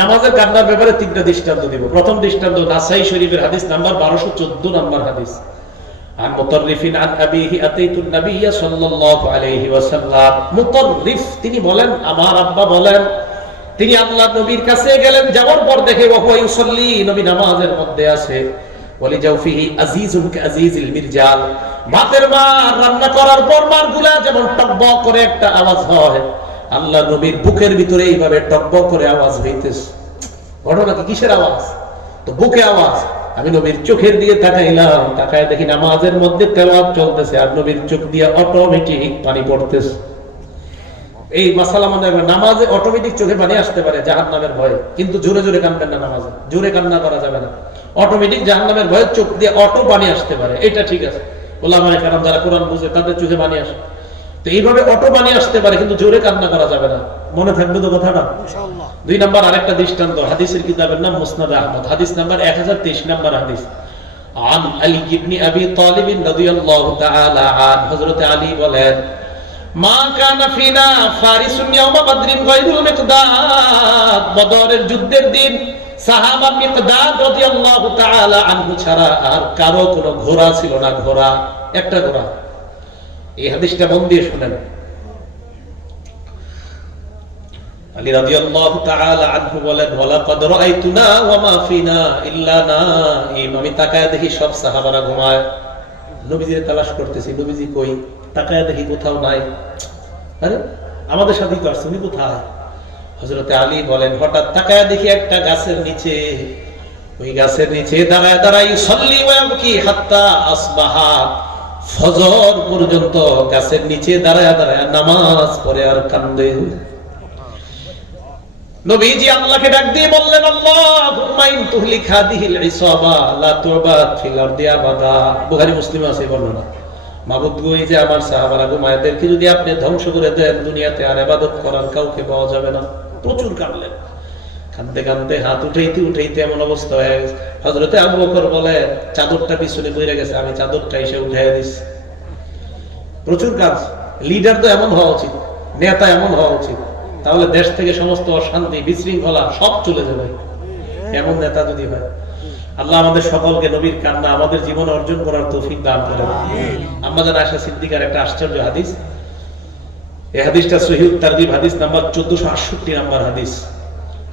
নামাজের কান্নার ব্যাপারে 3টা দৃষ্টান্ত দিব। প্রথম দৃষ্টান্ত নাসাই শরীফের হাদিস নাম্বার 1214 নাম্বার হাদিস। عن مطرف عن أبيه أتيت النبي صلى الله عليه وسلم। মুতররিফ তিনি বলেন, আমার আব্বা বলেন, তিনি আল্লাহর নবীর কাছে গেলেন, যাওয়ার পর দেখে ওয়া ইউসাল্লি, নবী নামাজের মধ্যে আছে, ওয়ালি জাওফিহি আজিজুন কাজিজিল মিরজাল, ভাতের মার রান্না করার পর মারগুলা যেমন টকবক করে একটা আওয়াজ হয়, আল্লাহর নবীর বুকের ভিতরে এইভাবে টকবক করে আওয়াজ হইতেছে। ঘটনা কি? কিসের আওয়াজ? তো বুকে আওয়াজ। আমি নবীর চোখের দিকে তাকাইলাম, তাকায় দেখি নামাজের মধ্যে তেলাওয়াত চলতেছে আর নবীর চোখ দিয়ে অটোমেটিক পানি পড়তেছে। এই মাসালা মনে রাখবেন, নামাজে অটোমেটিক চোখে পানি আসতে পারে জাহান্নামের ভয়ে, কিন্তু জোরে জোরে কাঁদবেন না, নামাজে জোরে কান্না করা যাবে না। অটোমেটিক জাহান্নামের ভয়ে চোখ দিয়ে অটো পানি আসতে পারে, এটা ঠিক আছে। ওলামায়ে কেরাম যারা কোরআন বুঝে তাদের চোখে পানি আসে, তো এইভাবে অটো পানি আসতে পারে, কিন্তু জোরে কান্না করা যাবে না। মনে থাকবে তো কথাটা? ইনশাআল্লাহ। 2 নাম্বার আরেকটা দৃষ্টান্ত, হাদিসের কিতাবের নাম মুসনাদ আহমদ, হাদিস নাম্বার 1023 নাম্বার হাদিস। আন আলী ইবনে আবি তালিব রাদিয়াল্লাহু তাআলা আন, হযরত আলী বলেন, মা কানা ফিনা ফারিসুন ইয়াওমা বদরিন গায়রুল মিকদাদ, বদরের যুদ্ধের দিন সাহাবা মিকদাদ রাদিয়াল্লাহু তাআলা আনহু ছাড়া আর কারো কোনো ঘোড়া ছিল না, ঘোড়া একটা ঘোড়া। এই হাদিসটা মন দিয়ে শুনেন। আলী রাদিয়াল্লাহু তাআলা আনহু বলেন, ওয়ালাকাদ রাআইতুনা ওয়া মা ফিনা ইল্লা নাঈম, আমি তাকায় দেখি সব সাহাবারা ঘুমায়, নবীজির তালাশ করতেছি, নবীজি কই? তাকায় দেখি কোথাও নাই। আরে আমাদের সাথেই তো আসছে, উনি কোথায়? হযরত আলী বলেন, হঠাৎ তাকায় দেখি একটা গাছের নিচে, ওই গাছের নিচে দাঁড়ায় দাঁড়ায় ইউসাল্লি ওয়া ইয়াবকি হাত্তা আসবাহা, ফজর পর্যন্ত গাছের নিচে দাঁড়ায় দাঁড়ায় নামাজ পড়ে আর কান্দে। নবীজি আল্লাহকে ডাক দিয়ে বললেন, আল্লাহুম্মা ইন তুহলিক হাদিহিল ইসাবা লা তুবাদ ফিল আরদি আবাদা। বুখারী মুসলিমে আছে বর্ণনা। মাবুদ গো, এই যে আমার সাহাবারা ঘুমায়দেরকে যদি আপনি ধ্বংস করে দেন, দুনিয়াতে আর ইবাদত করার কাউকে পাওয়া যাবে না। প্রচুর কাঁদলেন, কাঁদতে কাঁদতে হাত উঠাইতে উঠাইতে এমন অবস্থা হয়ে গেছে। হযরতে আবু বকর বলে, চাদরটা পিছনে পড়ে গেছে, আমি চাদরটা এসে উঠাইয়া দিছি। প্রচুর কাজ। লিডার তো এমন হওয়া উচিত, নেতা এমন হওয়া উচিত, তাহলে দেশ থেকে সমস্ত অশান্তি বিশৃঙ্খলা সব চলে যাবে, এমন নেতা যদি হয়। আল্লাহ আমাদের সকলকে নবীর কান্না আমাদের জীবনে অর্জন করার তৌফিক দান করেন। আম্মা জান আয়েশা সিদ্দিকার একটা আশ্চর্য হাদিস, এই হাদিসটা সহিহ তারগিব হাদিস নাম্বার 1468 নাম্বার হাদিস।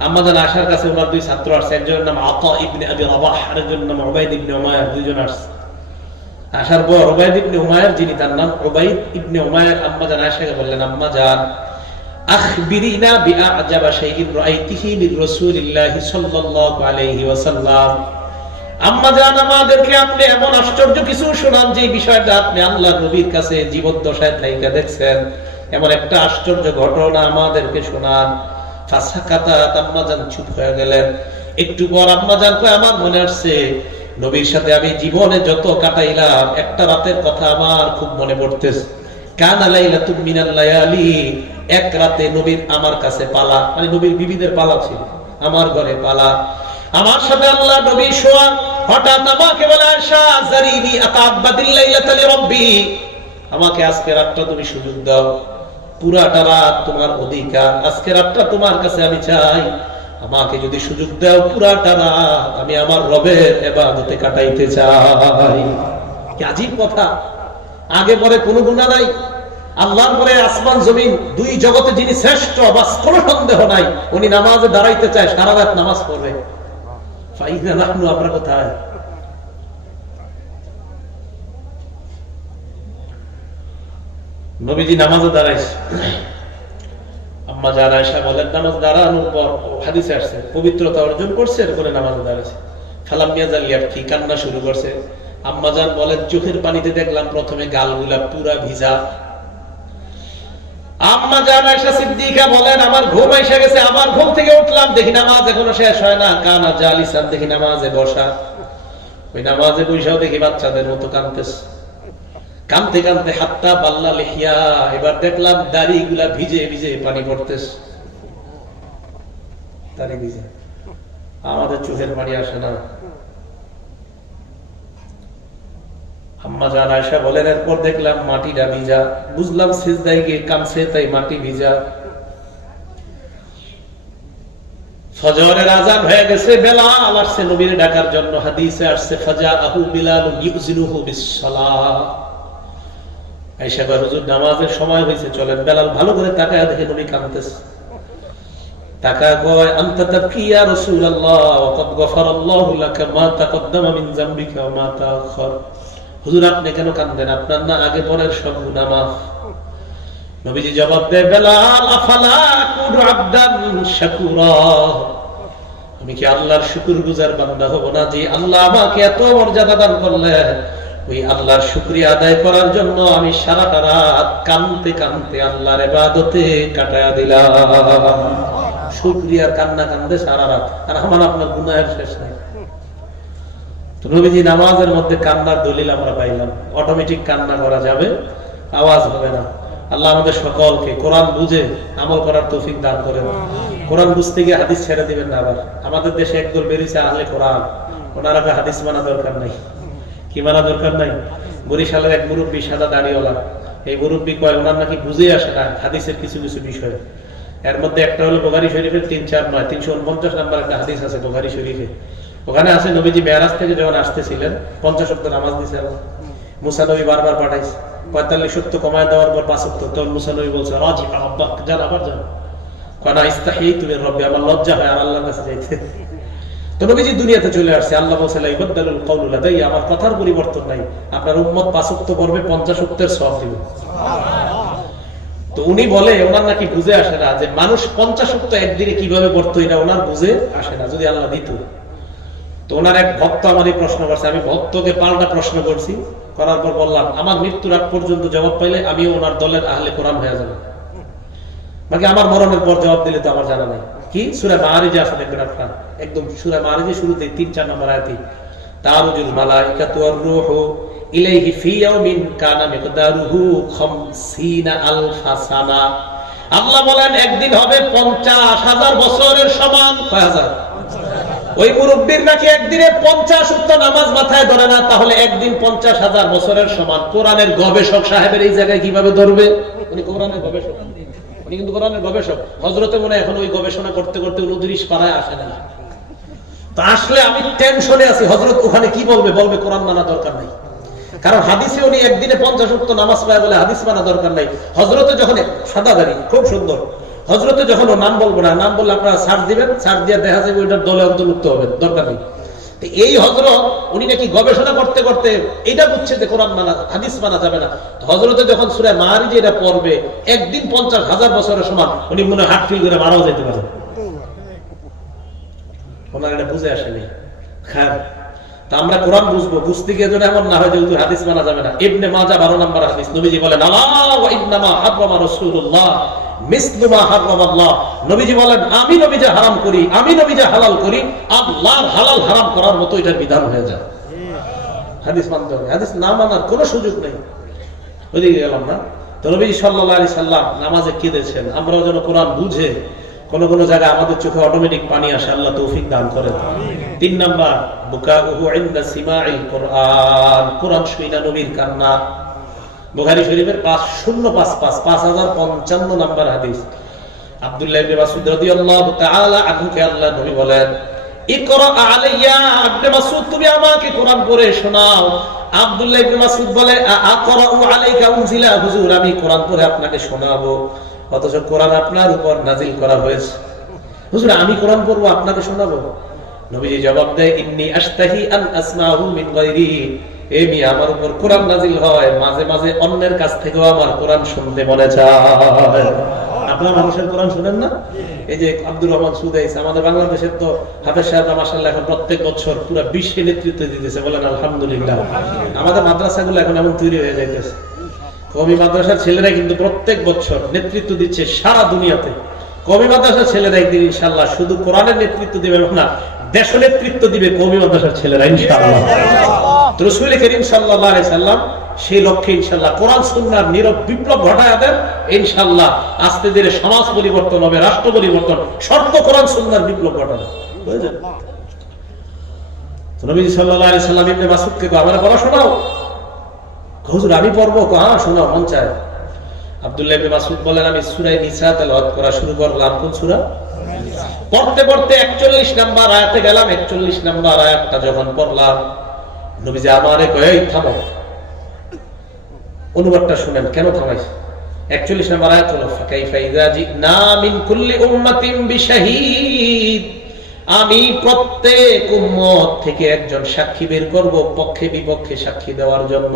আম্মা জান আয়েশার কাছে ওনার 2 ছাত্র আসছে, একজনের নাম আতা ইবনে আবি রাবাহ, আরেকজনের নাম উবাইদ ইবনে উমাইর, দুইজন আসছে। আসার পর উবাইদ ইবনে উমাইর, যিনি তার নাম উবাইদ ইবনে উমাইর, আম্মা জান আয়েশাকে বললেন, আম্মা জান, আখবিরিনা বিআজাবা শাইইন রাআইতিহি মির রাসূলিল্লাহি সাল্লাল্লাহু আলাইহি ওয়াসাল্লাম। আম্মা জান, আমাদেরকে আপনি এমন আশ্চর্য কিছু শোনান যে বিষয়টা আপনি আল্লাহর নবীর কাছে জীবদ্দশায় থাইকা দেখছেন, এমন একটা আশ্চর্য ঘটনা আমাদেরকে শোনান। ফাসাকাতা, আম্মা জান চুপ হয়ে গেলেন। একটু পর আম্মা জান কয়, আমার মনে আসছে নবীর সাথে আমি জীবনে যত কাটাইলাম, একটা রাতের কথা আমার খুব মনে পড়তেছে। কানা লাইলাতুম মিনাল লায়ালি, এক রাতে নবীর আমার কাছে পালা, মানে নবীর বিবিদের পালা ছিল, আমার ঘরে পালা, আমার সাথে আল্লাহ নবী শোয়া। হঠাৎ আমাকে বলে, আয়েশা জারিনি আতাআব্বাদিল লাইলাতা লিরাব্বি, আমাকে আজকে রাতটা তুমি সুযোগ দাও, পুরাটা রাত তোমার অধিকার, আজকে রাতটা তোমার কাছে আমি চাই, আমাকে যদি সুযোগ দাও পুরাটা রাত আমি আমার রবের ইবাদতে কাটাইতে চাই। কি আজীব কথা! আগে পরে কোনো গুনাহ নাই, আল্লাহর পরে আসমান জমিন দুই জগতে যিনি শ্রেষ্ঠ, বাস কোনো সন্দেহ নাই, উনি নামাজে দাঁড়াইতে চায়, সারা রাত নামাজ পড়বে। ফাইনা নাহনু, আমরা কোথায়? নবীজি নামাজে দাঁড়াইছে। আম্মা জান আয়েশা বলেন, নামাজ দাঁড়ানোর পর হাদিসে আসছে পবিত্রতা অর্জন করছে, এরপরে নামাজে দাঁড়াইছে। ফালাম ইয়াজাল ইয়াবকি, কান্না শুরু করছে। আম্মা জান বলেন, চোখের পানিতে দেখলাম প্রথমে গালগুলা পুরা ভিজা। আম্মা জান আয়েশা সিদ্দিকা বলেন, আমার ঘুম এসে গেছে, আমার ঘুম থেকে উঠলাম, দেখি নামাজ এখনো শেষ হয় না, কানা জালিসান, দেখি নামাজে বসা। ওই নামাজে বৈশাও দেখি বাচ্চাদের মতো কাঁদতেছে, কাঁদতে কাঁদতে হাত্তা বাল্লা লিহিয়া, এবার দেখলাম দাড়িগুলা ভিজে ভিজে পানি পড়তেছে, দাড়ি ভিজে। আমাদের চোখের পানি আসে না। আম্মা জান আয়েশা বলেন, এরপর দেখলাম মাটিটা ভিজা, বুঝলাম সিজদায় গিয়ে কামছে তাই মাটি ভিজা। ফজরের আযান হয়ে গেছে, বেলাল আসছে নবীর ডাকার জন্য। হাদিসে আসছে, ফাজাআহু বিলাল ইউযিনুহু বিস-সালাহ। আয়েশা বলেন, হুজুর নামাজের সময় হয়েছে, চলেন। বেলাল ভালো করে তাকায় দেখে নবী কাঁদতেছে। তাকায় কয়, আনতা তাবকি ইয়া রাসূলুল্লাহ ওয়া ক্বাদ গফারাল্লাহু লাকা মা তাকদ্দামা মিন যামবিকা ওয়া মা তাআখার। হুজুর আপনি কেন কাঁদেন? আপনার না আগে পরের সব গুনাহ মাফ। নবীজি জবাব দেয়, বেলাল আফালা আকুনু আবদান শাকুরা, আমি কি আল্লাহর শুকরগুজার বান্দা হব না? যে আল্লাহ আমাকে এত মর্যাদা দান করলেন, ওই আল্লাহর শুকরিয়া আদায় করার জন্য আমি সারাটা রাত কাঁদতে কাঁদতে আল্লাহর ইবাদতে কাটায়া দিলাম। শুকরিয়ার কান্না কান্দে সারা রাত, আর আমার আপনার গুনাহের শেষ নাই। নবীজি নামাজের মধ্যে কান্নার দলিল আমরা পাইলাম। অটোমেটিক কান্না করা যাবে, আওয়াজ হবে না। আল্লাহ আমাদের সকলকে কোরআন বুঝে আমল করার তৌফিক দান করেন। কোরআন বুঝতে গিয়ে হাদিস ছেড়ে দিবেন না। আবার আমাদের দেশে একদল বেরিয়েছে আহলে কোরআন, ওনারা হাদিস মানা দরকার নাই। কি মানা দরকার নাই? বরিশালের এক মুরব্বী, সাদা দাড়িওয়ালা, এই মুরব্বী কয় ওনার নাকি বুঝে আসে না হাদিসের কিছু কিছু বিষয়। এর মধ্যে একটা হলো বুখারী শরীফের 349 নম্বর একটা হাদিস আছে বুখারী শরীফে। ওখানে আছে নবীজি মেরাজ থেকে যখন আসতেছিলেন 50 ওয়াক্ত নামাজ দিয়েছেন। মুসা নবী বারবার পাঠাইছে, 45 ওয়াক্ত কমায় দেওয়ার পর 5 ওয়াক্ত। তখন মুসা নবী বলছে, রাজি আব্বাক, যান আবার যান। কানা ইস্তাহিতু মির রাব্বি, আমার লজ্জা হয় আর আল্লাহর কাছে যাইতে। তো নবীজি দুনিয়াতে চলে আসছে, আল্লাহ বলছে লা ইবাদদালুল কাউলু লাদাইয়া, আমার কথার পরিবর্তন নাই। আপনার উম্মত 5 ওয়াক্ত পড়বে, 50 ওয়াক্তের সওয়াব দিবে। তো উনি বলে ওনার নাকি বুঝে আসে না যে মানুষ 50 ওয়াক্ত একদিনে কিভাবে পড়তো, এটা ওনার বুঝে আসে না, যদি আল্লাহ দিত। তো ওনার এক ভক্ত আমারই প্রশ্ন করছে, আমি ভক্তকে পাল্টা প্রশ্ন করছি, করার পর বললাম আমার মৃত্যুর আগ পর্যন্ত জবাব পাইলে আমিও ওনার দলের আহলে কোরআন হয়ে যাব, বাকি আমার মরণের পর জবাব দিলে তো আমার জানা নাই। কি সূরা মাআরিজে আছে দেখবেন আপনারা, একদম সূরা মাআরিজে শুরুতে 3-4 নম্বর আয়াতে, তারুজুল মালাইকাতু ওয়ার রূহু ইলাইহি ফি ইয়াউমিন কানা মিকদারুহু 50 আলফা সানা। আল্লাহ বলেন একদিন হবে 50,000 বছরের সমান। কয় হাজার? ওই মুরব্বির নাকি একদিনে 50 ওয়াক্ত নামাজ মাথায় ধরে না, তাহলে একদিন 50,000 বছরের সমান। কোরআনের গবেষক সাহেবের এই জায়গায় কিভাবে ধরবে? উনি কোরআনের গবেষক, উনি কিন্তু কোরআনের গবেষক। হযরতে মনে এখন ওই গবেষণা করতে করতে 29 পারায় আসে না। তো আসলে আমি টেনশনে আছি, হযরত ওখানে কি বলবে? বলবে কোরআন মানা দরকার নাই, কারণ হাদিসে উনি একদিনে 50 ওয়াক্ত নামাজ পায় বলে হাদিস মানা দরকার নাই। হযরতে যখন সাদা দাড়ি, খুব সুন্দর, হযরতে যখন ও নাম বলবো না, নাম বললে আপনারা সার্চ দিবেন, সার্চ দিয়ে দেখা যাবে ওইটার দলে অন্তর্ভুক্ত হবে, দরকার নেই। এই হযরত উনি নাকি গবেষণা করতে করতে এটা বুঝছে যে কোরআন মানা হাদিস মানা যাবে না। হযরতে যখন সূরা মারিজ এটা পড়বে একদিন 50,000 বছরের সমান উনি মনে হার্ট ফিল করে মারাও যেতে পারে। ওনার এটা বুঝে আসেনি। হ্যাঁ, তা আমরা কোরআন বুঝবো, বুঝতে গিয়ে যেন এমন না হয় যে হাদিস মানা যাবে না। ইবনে মাজাহ 12 নম্বর হাদিস, নবীজি বলেন আলা ওয়া ইন্নামা হারামা রাসূলুল্লাহ মিসলু মা হারামাল্লাহ। নবীজি বলেন আমি নবী যা হারাম করি, আমি নবী যা হালাল করি, আল্লাহর হালাল হারাম করার মতো এটার বিধান হয়ে যায়। হাদিস মানতে হবে, হাদিস না মানার কোনো সুযোগ নেই। ওইদিকে গেলাম না। তো নবীজি সাল্লাল্লাহু আলাইহি সাল্লাম নামাজে কেঁদেছেন, আমরাও যেন কোরআন বুঝে কোন কোন জায়গায় আমাদের চোখে অটোমেটিক পানি আসে, আল্লাহ তৌফিক দান করেন। 3 নাম্বার বুকাউহু ইনদা সিমাইল কোরআন, কোরআন শুইনা নবীর কান্না। বুখারী শরীফের 5055 নাম্বার হাদিস, আব্দুল্লাহ ইবনে মাসউদ রাদিয়াল্লাহু তাআলা আনহুকে আল্লাহ নবী বলেন ইকরা আলাইয়া, ইবনে মাসউদ তুমি আমাকে কোরআন পড়ে শোনাও। আব্দুল্লাহ ইবনে মাসউদ বলে আকরাউ আলাইকা উনজিলা, হুজুর আমি কোরআন পড়ে আপনাকে শোনাবো, অথচ কোরআন আপনার উপর নাজিল করা হয়েছে। হুজুর আমি কোরআন পড়বো আপনাকে শোনাবো? নবীজি জবাব দেয় ইন্নী আশতাহি আন আসমাহু মিন গায়রি, এমনি আমার উপর কোরআন নাজিল হয়, মাঝে মাঝে অন্যের কাছ থেকেও আমার কোরআন শুনতে মনে চায়। আপনারা মানুষের কোরআন শুনেন না? এই যে আব্দুর রহমান সুদাইস আমাদের বাংলাদেশের তো হাফেজ সাহেব মাশাআল্লাহ এখন প্রত্যেক বছর পুরো বিশ্বে নেতৃত্ব দিতেছে, বলেন আলহামদুলিল্লাহ। আমাদের মাদ্রাসাগুলো এখন এমন তৈরি হয়ে যাইতেছে, কওমি মাদ্রাসার ছেলেরা কিন্তু প্রত্যেক বছর নেতৃত্ব দিচ্ছে সারা দুনিয়াতে। কওমি মাদ্রাসার ছেলেরা একদিন ইনশাআল্লাহ শুধু কোরআনের নেতৃত্ব দিবে না, দেশ নেতৃত্ব দিবে কওমি মাদ্রাসার ছেলেরা ইনশাআল্লাহ। রাসূল করিম সাল্লাল্লাহু আলাইহি সাল্লাম সেই লক্ষ্যে ইনশাআল্লাহ কোরআন সুন্নাহর নীরব বিপ্লব ঘটায় দেন। ইনশাআল্লাহ আস্তে ধীরে সমাজ পরিবর্তন হবে, রাষ্ট্র পরিবর্তন, শর্ত কোরআন সুন্নাহর বিপ্লব ঘটানো বুঝলেন। তো নবী সাল্লাল্লাহু আলাইহি সাল্লাম ইবনে মাসউদকে আমরা পড়া শোনাও। হুজুর আমি পড়বো? হ্যাঁ শোনাও, মন চায়। আব্দুল্লাহ ইবনে মাসউদ বলেন আমি সূরা নিসা তেলাওয়াত করা শুরু করলাম। কোন সূরা? পড়তে পড়তে 41 নাম্বার আয়াতে গেলাম। 41 নাম্বার আয়াতটা যখন পড়লাম নবীজি আমারে কয় এই থামো। অনুবাদটা শুনেন কেন থামাইছে। 41 নাম্বার আয়াত হলো ফাকাইফা ইযা জিনা মিন কুল্লি উম্মাতিন বিশাহীদ, আমি প্রত্যেক উম্মত থেকে একজন সাক্ষী বের করব পক্ষে বিপক্ষে সাক্ষী দেওয়ার জন্য।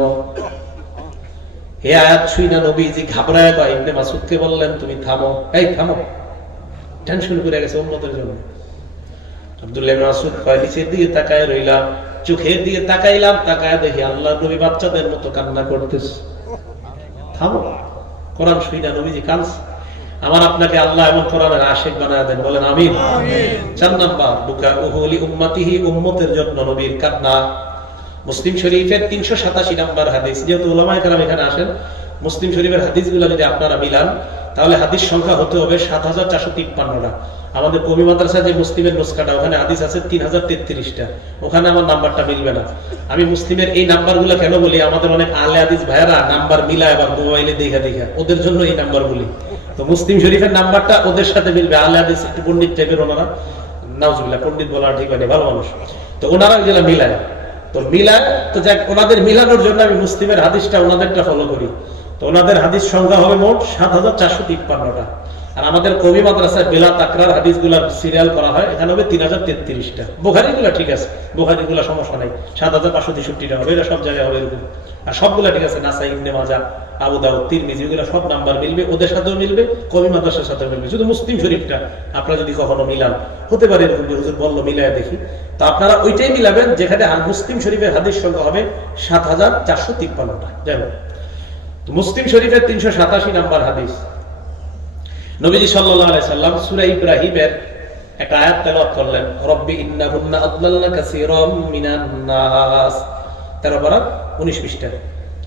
এই আয়াত শুনে নবীজি ঘাবড়ায় গিয়ে ইবনে মাসউদকে বললেন তুমি থামো, এই থামো, টেনশন করে গেছে উম্মতের জন্য। আব্দুল্লাহ ইবনে মাসউদ কয় নিচের দিকে তাকায় রইলাম, চোখের দিকে তাকাইলাম, তাকায় দেখি আল্লাহর নবী বাচ্চাদের মতো কান্না করতেছে। থামো, কোরআন শুনে নবীজি কাঁদছে। আমার আপনাকে আল্লাহ এমন কোরআনের আশিক বানায় দেন, বলেন আমিন। 4 নাম্বার বুকাউহু লি উম্মতিহি, উম্মতের জন্য নবীর কান্না। মুসলিম শরীফের 387 নাম্বার হাদিস, যেহেতু উলামায়ে কেরাম এখানে আসেন, মুসলিম শরীফের হাদিসগুলো যদি আপনারা মিলান তাহলে হাদিস সংখ্যা হতে হবে 7453টা। আমাদের কওমি মাদ্রাসায় যে মুসলিমের নুসখাটা ওখানে হাদিস আছে 3033টা, ওখানে আমার নাম্বারটা মিলবে না। আমি মুসলিমের এই নাম্বারগুলো কেন বলি, আমাদের অনেক আলে হাদিস ভাইয়েরা নাম্বার মিলায় আবার মোবাইলে দেখা ওদের জন্য এই নাম্বারগুলি। তো মুসলিম শরীফের নাম্বারটা ওদের সাথে মিলবে। আলে হাদিস একটু পণ্ডিত টাইপের ওনারা, নাউজুবিল্লাহ, পণ্ডিত বলা ঠিক হয়নি, ভালো মানুষ, তো ওনারা যেটা মিলায়, তো মিলায় তো যাক, ওনাদের মিলানোর জন্য আমি মুসলিমের হাদিসটা ওনাদেরটা ফলো করি। তো ওনাদের হাদিস সংখ্যা হবে মোট 7453টা। আর আমাদের কওমি মাদ্রাসায় বেলা তাকরার হাদিসগুলো সিরিয়াল করা হয়, এখানে হবে 3033টা। বুখারীগুলো ঠিক আছে, বুখারীগুলো সমস্যা নাই, 7563টা হবে, এটা সব জায়গায় হবে এরকম। আর সবগুলো ঠিক আছে, নাসাই, ইবনে মাজাহ, আবু দাউদ, তিরমিজি, ওগুলো সব নাম্বার মিলবে, ওদের সাথেও মিলবে, কওমি মাদ্রাসার সাথেও মিলবে। শুধু মুসলিম শরীফটা আপনারা যদি কখনো মিলান, হতে পারে এরকম যে হুজুর বললো মিলায়া দেখি, তো আপনারা ওইটাই মিলাবেন যেখানে মুসলিম শরীফের হাদিস সংখ্যা হবে 7453টা। যাই হোক, মুসলিম শরীফের 387 নাম্বার হাদিস, নবীজি সাল্লাল্লাহু আলাইহি সাল্লাম সূরা ইব্রাহিমের একটা আয়াত তেলাওয়াত করলেন, রব্বি ইন্নাহুন্না আদলালনা কাসীরাম মিনান নাস, 13 পারা 19 পৃষ্ঠা,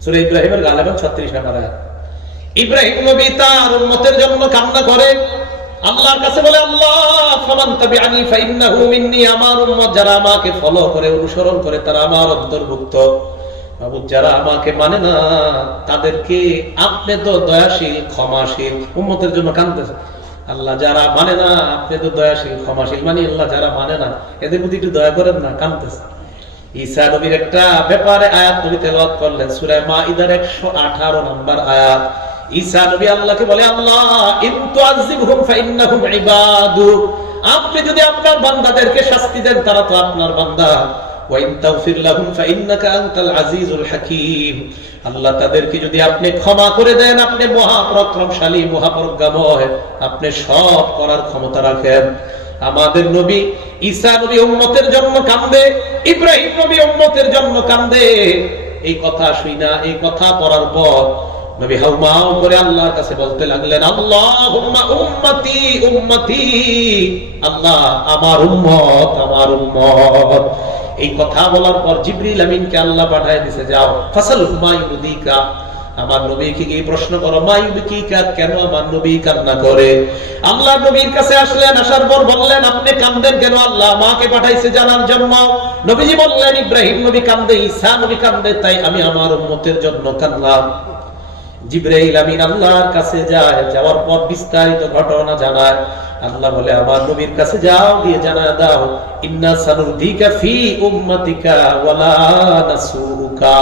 সূরা ইব্রাহিমের গালেবান 36 নাম্বার আয়াত। ইব্রাহিম নবী তার উম্মতের জন্য কান্না করে, আল্লাহর কাছে বলে আল্লাহ ফামান তাবিআনি ফাইন্নাহু মিন্নি, আমার উম্মত যারা আমাকে ফলো করে, অনুসরণ করে, তারা আমার অন্তর্ভুক্ত। বাবু যারা আমাকে মানে না তাদেরকে আপনি তো দয়াশীল ক্ষমাশীল। উম্মতের জন্য কাঁদতেছে আল্লাহ, যারা মানে না আপনি তো দয়াশীল ক্ষমাশীল, মানে আল্লাহ যারা মানে না এদের প্রতি একটু দয়া করেন না, কাঁদতেছে। ঈসা নবীর একটা ব্যাপারে আয়াত নবী তেলাওয়াত করলেন, সূরা মাইদার 118 নম্বর আয়াত। ঈসা নবী আল্লাহকে বলে আল্লাহ ইন তুআযিবহুম ফাইন্নাহুম ইবাদুক, আপনি যদি আপনার বান্দাদেরকে শাস্তি দেন তারা তো আপনার বান্দা, ওয়া ইন তাগফির লাহুম ফাইন্নাকা আনতাল আজিজুল হাকীম। আল্লাহ তাদেরকে যদি আপনি ক্ষমা করে দেন, আপনি মহাপরাক্রমশালী, মহাপ্রজ্ঞাময়, আপনি সব করার ক্ষমতা রাখেন। আমাদের নবী ঈসা নবী উম্মতের জন্য কান্দে, ইব্রাহিম নবী উম্মতের জন্য কান্দে। এই কথা শুনা, এই কথা পড়ার পর নবী হাউমাউ করে আল্লাহর কাছে বলতে লাগলেন, আল্লাহুম্মা উম্মতি উম্মতি, আল্লাহ আমার উম্মত আমার উম্মত। এই কথা বলার পর জিবরিল আমিনকে আল্লাহ পাঠিয়ে দিয়েছে, যাও ফাসাল মা ইউদিকা, আমার নবীকে গিয়ে প্রশ্ন করো, মা ইউদিকা, কেন আমার নবী কান্না করে? আল্লাহ নবীর কাছে আসলেন, আসার পর বললেন, আপনি কান্দেন কেন? আল্লাহ মাকে পাঠাইছে জানার জন্য। নবীজি বললেন, ইব্রাহিম নবী কান্দে, ঈসা নবী কান্দে, তাই আমি আমার উম্মতের জন্য কাঁদলাম। জিবরাইল আমিন আল্লাহর কাছে যায়, যাওয়ার পর বিস্তারিত ঘটনা জানায়। আল্লাহ বলে, আমার নবীর কাছে যাও, গিয়ে জানায় দাও, ইন্না সানুরদিকা ফি উম্মতিকা ওয়ালা নাসুকা,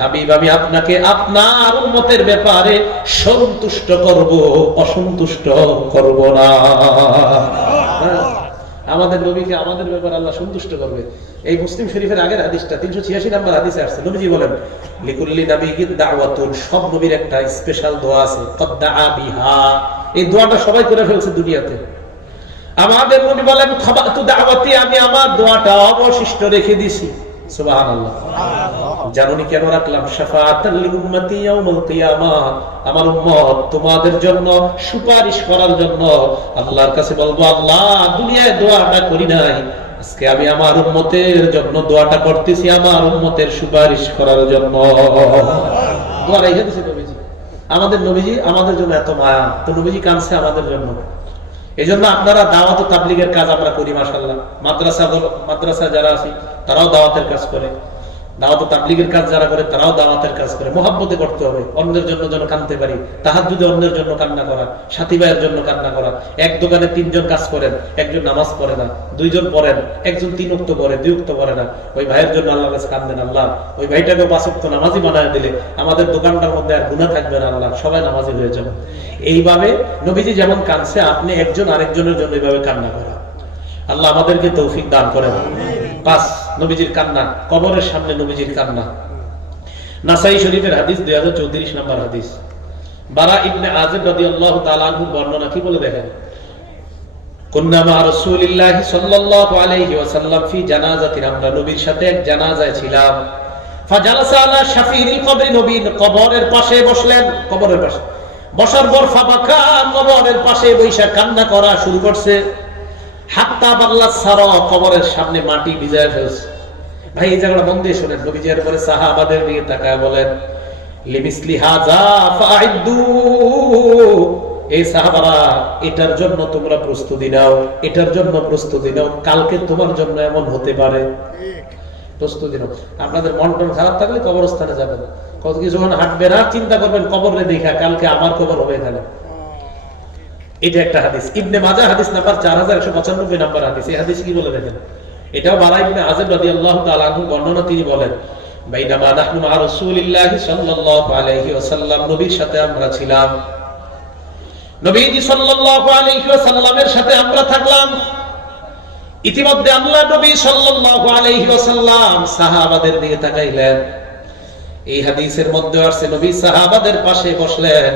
হাবিব আমি আপনাকে আপনার উম্মতের ব্যাপারে সন্তুষ্ট করব, অসন্তুষ্ট করব না। আমাদের নবীকে আমাদের ব্যাপারে আল্লাহ সন্তুষ্ট করবে। এই মুসলিম শরীফের আগের হাদিসটা 386 নম্বর হাদিসে আসছে। নবীজি বলেন, লিকুল্লি নাবিয়্যিন দাওয়াতুন, সব নবীর একটা স্পেশাল দোয়া আছে, কদ্দাআ বিহা। এই দোয়াটা সবাই করে ফেলছে দুনিয়াতে। আমাদের নবী বলেন, খাবাতু দাওয়াতি, আমি আমার দোয়াটা অবশিষ্ট রেখে দিয়েছি। সুবহানাল্লাহ। জানুনি কেন রাখলাম? শাফাআতাল লিউম্মতি ইয়াউমুল কিয়ামাহ, আমার উম্মত তোমাদের জন্য সুপারিশ করার জন্য। আল্লাহর কাছে বলবো, আল্লাহ দুনিয়ায় দোয়াটা করি নাই, আজকে আমি আমার উম্মতের জন্য দোয়াটা করতেছি, আমার উম্মতের সুপারিশ করার জন্য। দোয়া রেখে দিয়েছে নবীজি। আমাদের নবীজি আমাদের জন্য এত মায়া, তো নবীজি কাঁদছে আমাদের জন্য। এই জন্য আপনারা দাওয়াত ও তাবলীগের কাজ আমরা করি মাশাআল্লাহ। মাদ্রাসা যারা আছে তারাও দাওয়াতের কাজ করে, দাওয়াত ও তাবলীগের কাজ যারা করে তারাও দাওয়াতের কাজ করে। মুহাব্বতে করতে হবে, অন্যের জন্য যেন কাঁদতে পারি। তাহাজ্জুদে অন্যের জন্য কান্না করা, সাথী ভাইয়ের জন্য কান্না করা। এক দোকানে 3 জন কাজ করেন, একজন নামাজ পড়ে না, 2 জন পড়েন, একজন 3 ওয়াক্ত পড়ে, 2 ওয়াক্ত পড়ে না। ওই ভাইয়ের জন্য আল্লাহর কাছে কাঁদেন, আল্লাহ ওই ভাইটাকে 5 ওয়াক্ত নামাজি বানায় দিলে আমাদের দোকানটার মধ্যে আর গুনাহ থাকবে না, আল্লাহ সবাই নামাজি হয়ে যাবে। এইভাবে নবীজি যেমন কাঁদছে, আপনি একজন আরেকজনের জন্য এইভাবে কান্না করা। আল্লাহ আমাদেরকে তৌফিক দান করেন। 5 নবীজির কান্না, কবরের সামনে নবীজির কান্না। নাসাই শরীফের হাদিস 2034 নম্বর হাদিস। বারা ইবনে আযিব রাদিয়াল্লাহু তাআলা আনহু বর্ণনা কি বলে দেখেন, কুন্না মা রাসূলিল্লাহি সাল্লাল্লাহু আলাইহি ওয়াসাল্লাম ফি জানাজাতিন, আমরা নবীর সাথে এক জানাজায় ছিলাম। ফাজালাসা আলা শাফিরিল কবরি, নবী কবরের পাশে বসলেন। কবরের পাশে বসার পর ফাবাকা, কবরের পাশে বৈশা কান্না করা শুরু করছে। হাত্তা বাল্লা সারা, কবরের সামনে মাটি ভিজায় ফেলছে। ভাই এই জায়গাটা মন দিয়ে শোনেন। নবীজি এর পরে সাহাবাদের দিকে তাকায় বলেন, লিমিসলি হাযা ফাআইদু, এই সাহাবারা এটার জন্য তোমরা প্রস্তুতি নাও, এটার জন্য প্রস্তুতি নাও, কালকে তোমার জন্য এমন হতে পারে, প্রস্তুতি নাও। আপনাদের মন টন খারাপ থাকলে কবরস্থানে যাবেন, কত কিছু যখন হাঁটবেন আর চিন্তা করবেন কবরে দেখা কালকে আমার কবর হবে এখানে। এটা একটা হাদিস, ইবনে মাজাহ হাদিস নাম্বার 4195 নাম্বার হাদিস। এই হাদিস কি বলে দেখেন, এটাও বারা ইবনে আযিব রাদিয়াল্লাহু তাআলা আনহু বর্ণনা। তিনি বলেন, বাইনামা নাহনু মা রাসূলিল্লাহি সাল্লাল্লাহু আলাইহি ওয়াসাল্লাম, নবীর সাথে আমরা ছিলাম, নবীজি সাল্লাল্লাহু আলাইহি ওয়াসাল্লামের সাথে আমরা থাকলাম। ইতিমধ্যে আল্লাহ নবী সাল্লাল্লাহু আলাইহি ওয়াসাল্লাম সাহাবাদের দিকে তাকাইলেন। এই হাদিসের মধ্যে আছে নবী সাহাবাদের পাশে বসলেন,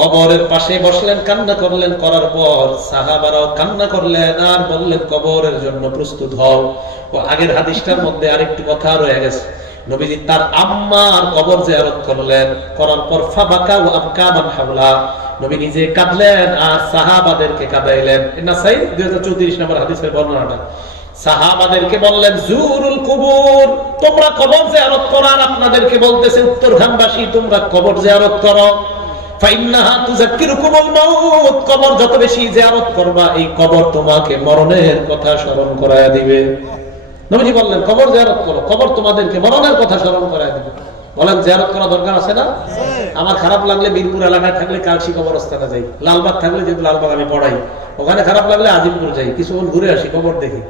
কবরের পাশে বসলেন, কান্না করলেন। করার পর সাহাবারাও কান্না করলেন আর বললেন, কবরের জন্য প্রস্তুত হও। ও আগের হাদিসটার মধ্যে আরেকটু কথা রয়ে গেছে। নবীজি তার আম্মার কবর জিয়ারত করলেন, করার পর ফাবাকা ওয়া আবকা মান হাওলা, নবী নিজে কাঁদলেন আর সাহাবাদেরকে কাঁদাইলেন। নাসাই 2034 নম্বর হাদিসের বর্ণনাটা। সাহাবাদেরকে বললেন, জুরুল কুবুর, তোমরা কবর জিয়ারত করো। আর আপনাদেরকে বলতেছে উত্তরখানবাসী, তোমরা কবর জিয়ারত করো। ফাইন্নাহা তুযাক্কিরুকুমুল মাউত, কবর যত বেশি জিয়ারত করবা, এই কবর তোমাকে মরণের কথা স্মরণ করায়া দিবে। নবীজি বললেন, কবর জিয়ারত করো, কবর তোমাদেরকে মরণের কথা স্মরণ করায়া দিবে। বলেন জিয়ারত করা দরকার আছে না? আমার খারাপ লাগলে মিরপুর এলাকায় থাকলে কালসি কবরস্থানে যাই, লালবাগ থাকলে যেহেতু লালবাগ আমি পড়াই, ওখানে খারাপ লাগলে আজিমপুর যাই, কিছুক্ষণ ঘুরে আসি, কবর দেখি।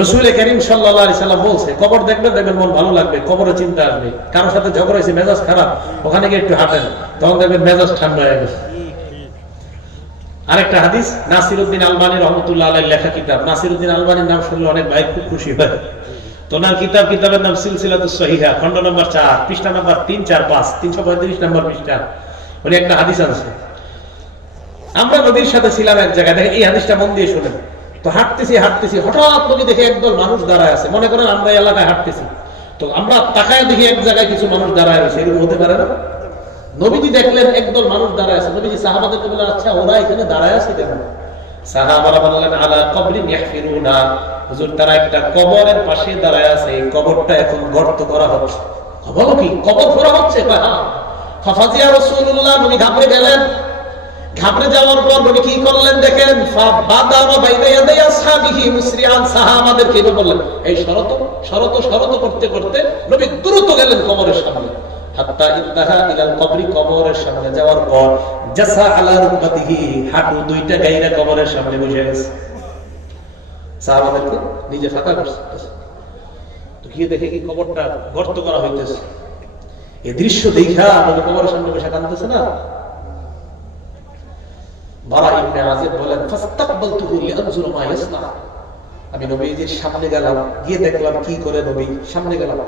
রাসূল কারীম সাল্লাল্লাহু আলাইহি সাল্লাম বলছে, কবর দেখবেন, দেখবেন মন ভালো লাগবে, কবরে চিন্তা আসবে। কারোর সাথে ঝগড়া হয়েছে, মেজাজ খারাপ, ওখানে গিয়ে একটু হাঁটেন, তখন দেখবেন মেজাজ ঠান্ডা হয়ে গেছে। আরেকটা হাদিস নাসিরউদ্দিন আলবানী রহমতুল্লাহ আলাইহির লেখা কিতাব। নাসিরউদ্দিন আলবানীর নাম শুনলে অনেক ভাই খুব খুশি হয়। তো ওনার কিতাবের নাম সিলসিলাতুস সহিহা, খণ্ড নম্বর 4, পৃষ্ঠা নম্বর 3, 4, 5, 335 নম্বর পৃষ্ঠা। উনি একটা হাদিস আনছে। আমরা নবীর সাথে ছিলাম এক জায়গায়, দেখেন এই হাদিসটা মন দিয়ে শুনেন। তো হাঁটতেছি হঠাৎ নবী দেখে একদল মানুষ দাঁড়ায় আছে। মনে করেন আমরা এই এলাকায় হাঁটতেছি, তো আমরা তাকায় দেখি এক জায়গায় কিছু মানুষ দাঁড়ায় রয়েছে। এরকম হতে পারে না? নবীজি দেখলেন একদল মানুষ দাঁড়ায় আছে। নবীজি সাহাবাদেরকে বললেন, আচ্ছা ওরা এখানে দাঁড়ায় আছে কেন? সাহাবারা বললেন, আলা কবরিন ইয়াহফিরুনা, হুজুর তারা একটা কবরের পাশে দাঁড়ায় আছে, এই কবরটা এখন গর্ত করা হচ্ছে। বলো কি কবর করা হচ্ছে? হ্যাঁ। ফাফাজিয়া রাসূলুল্লাহ, নবী ঘাবড়ে গেলেন। ঘাবড়ে যাওয়ার পর নবী কি করলেন দেখেন, ফাবাদারা বাইনা ইয়াদাই আসহাবিহি মুসরিআন, সাহাবাদেরকে বললেন, এই শরত করতে করতে নবী দ্রুত গেলেন কবরের সামনে। হাত্তা ইনতাহা ইলাল কবরি, কবরের সামনে যাওয়ার পর জাসা আলা রুকবাতিহি, হাঁটু দুইটা গাইরা কবরের সামনে বসে গেছে। সাহাবাদেরকে নিজে ফাঁকা করছে। তো কি দেখে কি কবরটা গর্ত করা হইতেছে। এই দৃশ্য দেখা নবী কবরের সামনে বসে কাঁদতেছে না? বারা ইবনে আযিব বলেন, ফাস্তাকবালতুহু লিআনজুরা মা ইয়াসনা, আমি নবীজির সামনে গেলাম, গিয়ে দেখলাম কি করে। নবী সামনে গেলাম,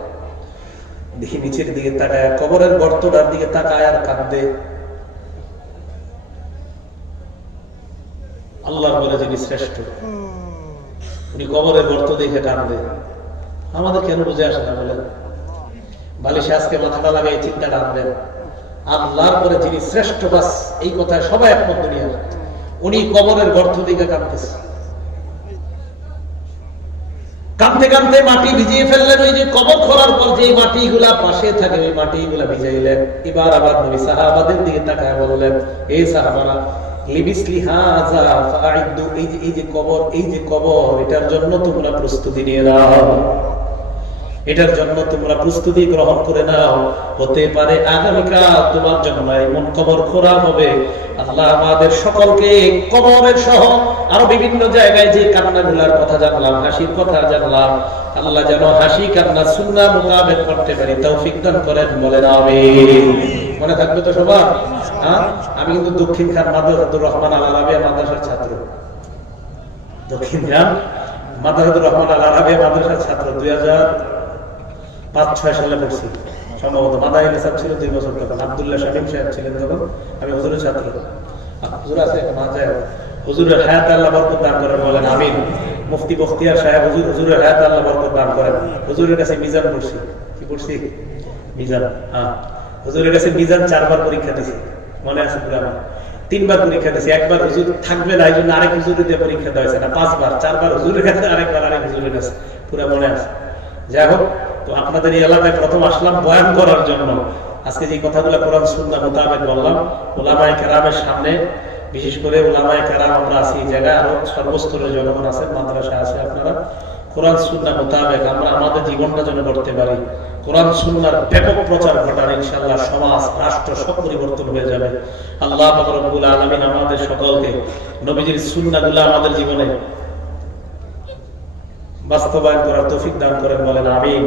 দেখি নিচের দিকে তাকায়, কবরের গর্তটার দিকে তাকায় আর কাঁদে। আল্লাহর বলে যিনি শ্রেষ্ঠ, উনি কবরের গর্ত দেখে কাঁদে। আমাদের কেন বুঝে আসে না বলেন? বালিশে আজকে মাথাটা লাগাই চিন্তাটা আনবেন। আল্লাহর পরে যিনি শ্রেষ্ঠ, বাস এই কথায় সবাই একমত দুনিয়ার। উনি কবরের গর্ত দিকে কাঁদতেছে। কাঁদতে কাঁদতে মাটি ভিজিয়ে ফেললেন। ওই যে কবর খোলার পর যে মাটিগুলা পাশে থাকে, ওই মাটিগুলা ভিজাইলেন। এবার আবার নবী সাহাবাদের দিকে তাকায় বললেন, এই সাহাবারা, লিবিসলি হাযা ফাআইদু, এই যে কবর, এটার জন্য তোমরা প্রস্তুতি নিয়ে নাও, এটার জন্য তোমরা প্রস্তুতি গ্রহণ করে নাও। হতে পারে আগামীকাল তোমার জন্য এমন কবর খোঁড়া হবে। আল্লাহ আমাদের সকলকে কবরের সহ আরো বিভিন্ন জায়গায় যে কান্নাগুলার কথা জানলাম, হাসির কথা জানলাম, আল্লাহ যেন হাসি কান্না সুন্নাহ মোতাবেক করতে পারি, তৌফিক দান করেন, বলেন আমিন। মনে থাকবে তো সবার? হ্যাঁ, আমি কিন্তু দক্ষিণ খান মাদ্রাসাতুর রহমান আল আরাবিয়া মাদ্রাসার ছাত্র। দক্ষিণ খান মাদ্রাসাতুর রহমান আল আরাবিয়া মাদ্রাসার ছাত্র। 2005-6 সালে পড়ছি সম্ভবত। মাদাইল সাহেব ছিল 2 বছর তখন, আব্দুল্লাহ শামীম সাহেব ছিলেন তখন, আমি হুজুরের ছাত্র। হুজুর আছে হুজুরের হায়াত আল্লাহ বরকত দান করেন, বলেন আমিন। মুফতি বখতিয়ার সাহেব হুজুরের হায়াত আল্লাহ বরকত দান করেন। হুজুরের কাছে মিজান পড়ছি। কি পড়ছি? মিজান। হ্যাঁ, হুজুরের কাছে মিজান 4 বার পরীক্ষা দিয়েছি, মনে আছে পুরো আমার। 3 বার পরীক্ষা দিয়েছি। একবার হুজুর থাকবে না, এই জন্য আরেক হুজুরের দিয়ে পরীক্ষা দেওয়া হয়েছে না। 5 বার, 4 বার হুজুরের কাছে, আরেকবার আরেক হুজুরের কাছে, পুরো মনে আছে। যাই হোক, তো আপনাদের এই এলাকায় প্রথম আসলাম বয়ান করার জন্য। আজকে যে কথাগুলো কোরআন সুন্নাহ মোতাবেক বললাম, উলামায়ে কেরামের সামনে, বিশেষ করে উলামায়ে কেরাম আমরা আছি এই জায়গায়, আরো সর্বস্তরের জনগণ আছে, মাদ্রাসা আছে, আপনারা কোরআন সুন্নাহ মোতাবেক আমরা আমাদের জীবনটা যেন করতে পারি। কোরআন সুন্নাহর ব্যাপক প্রচার ঘটান, ইনশাআল্লাহ সমাজ, রাষ্ট্র সব পরিবর্তন হয়ে যাবে। আল্লাহ পাক রব্বুল আলামিন আমাদের সকলকে নবীজির সুন্নাহগুলো আমাদের জীবনে বাস্তবায়ন করার তৌফিক দান করেন, বলেন আমিন।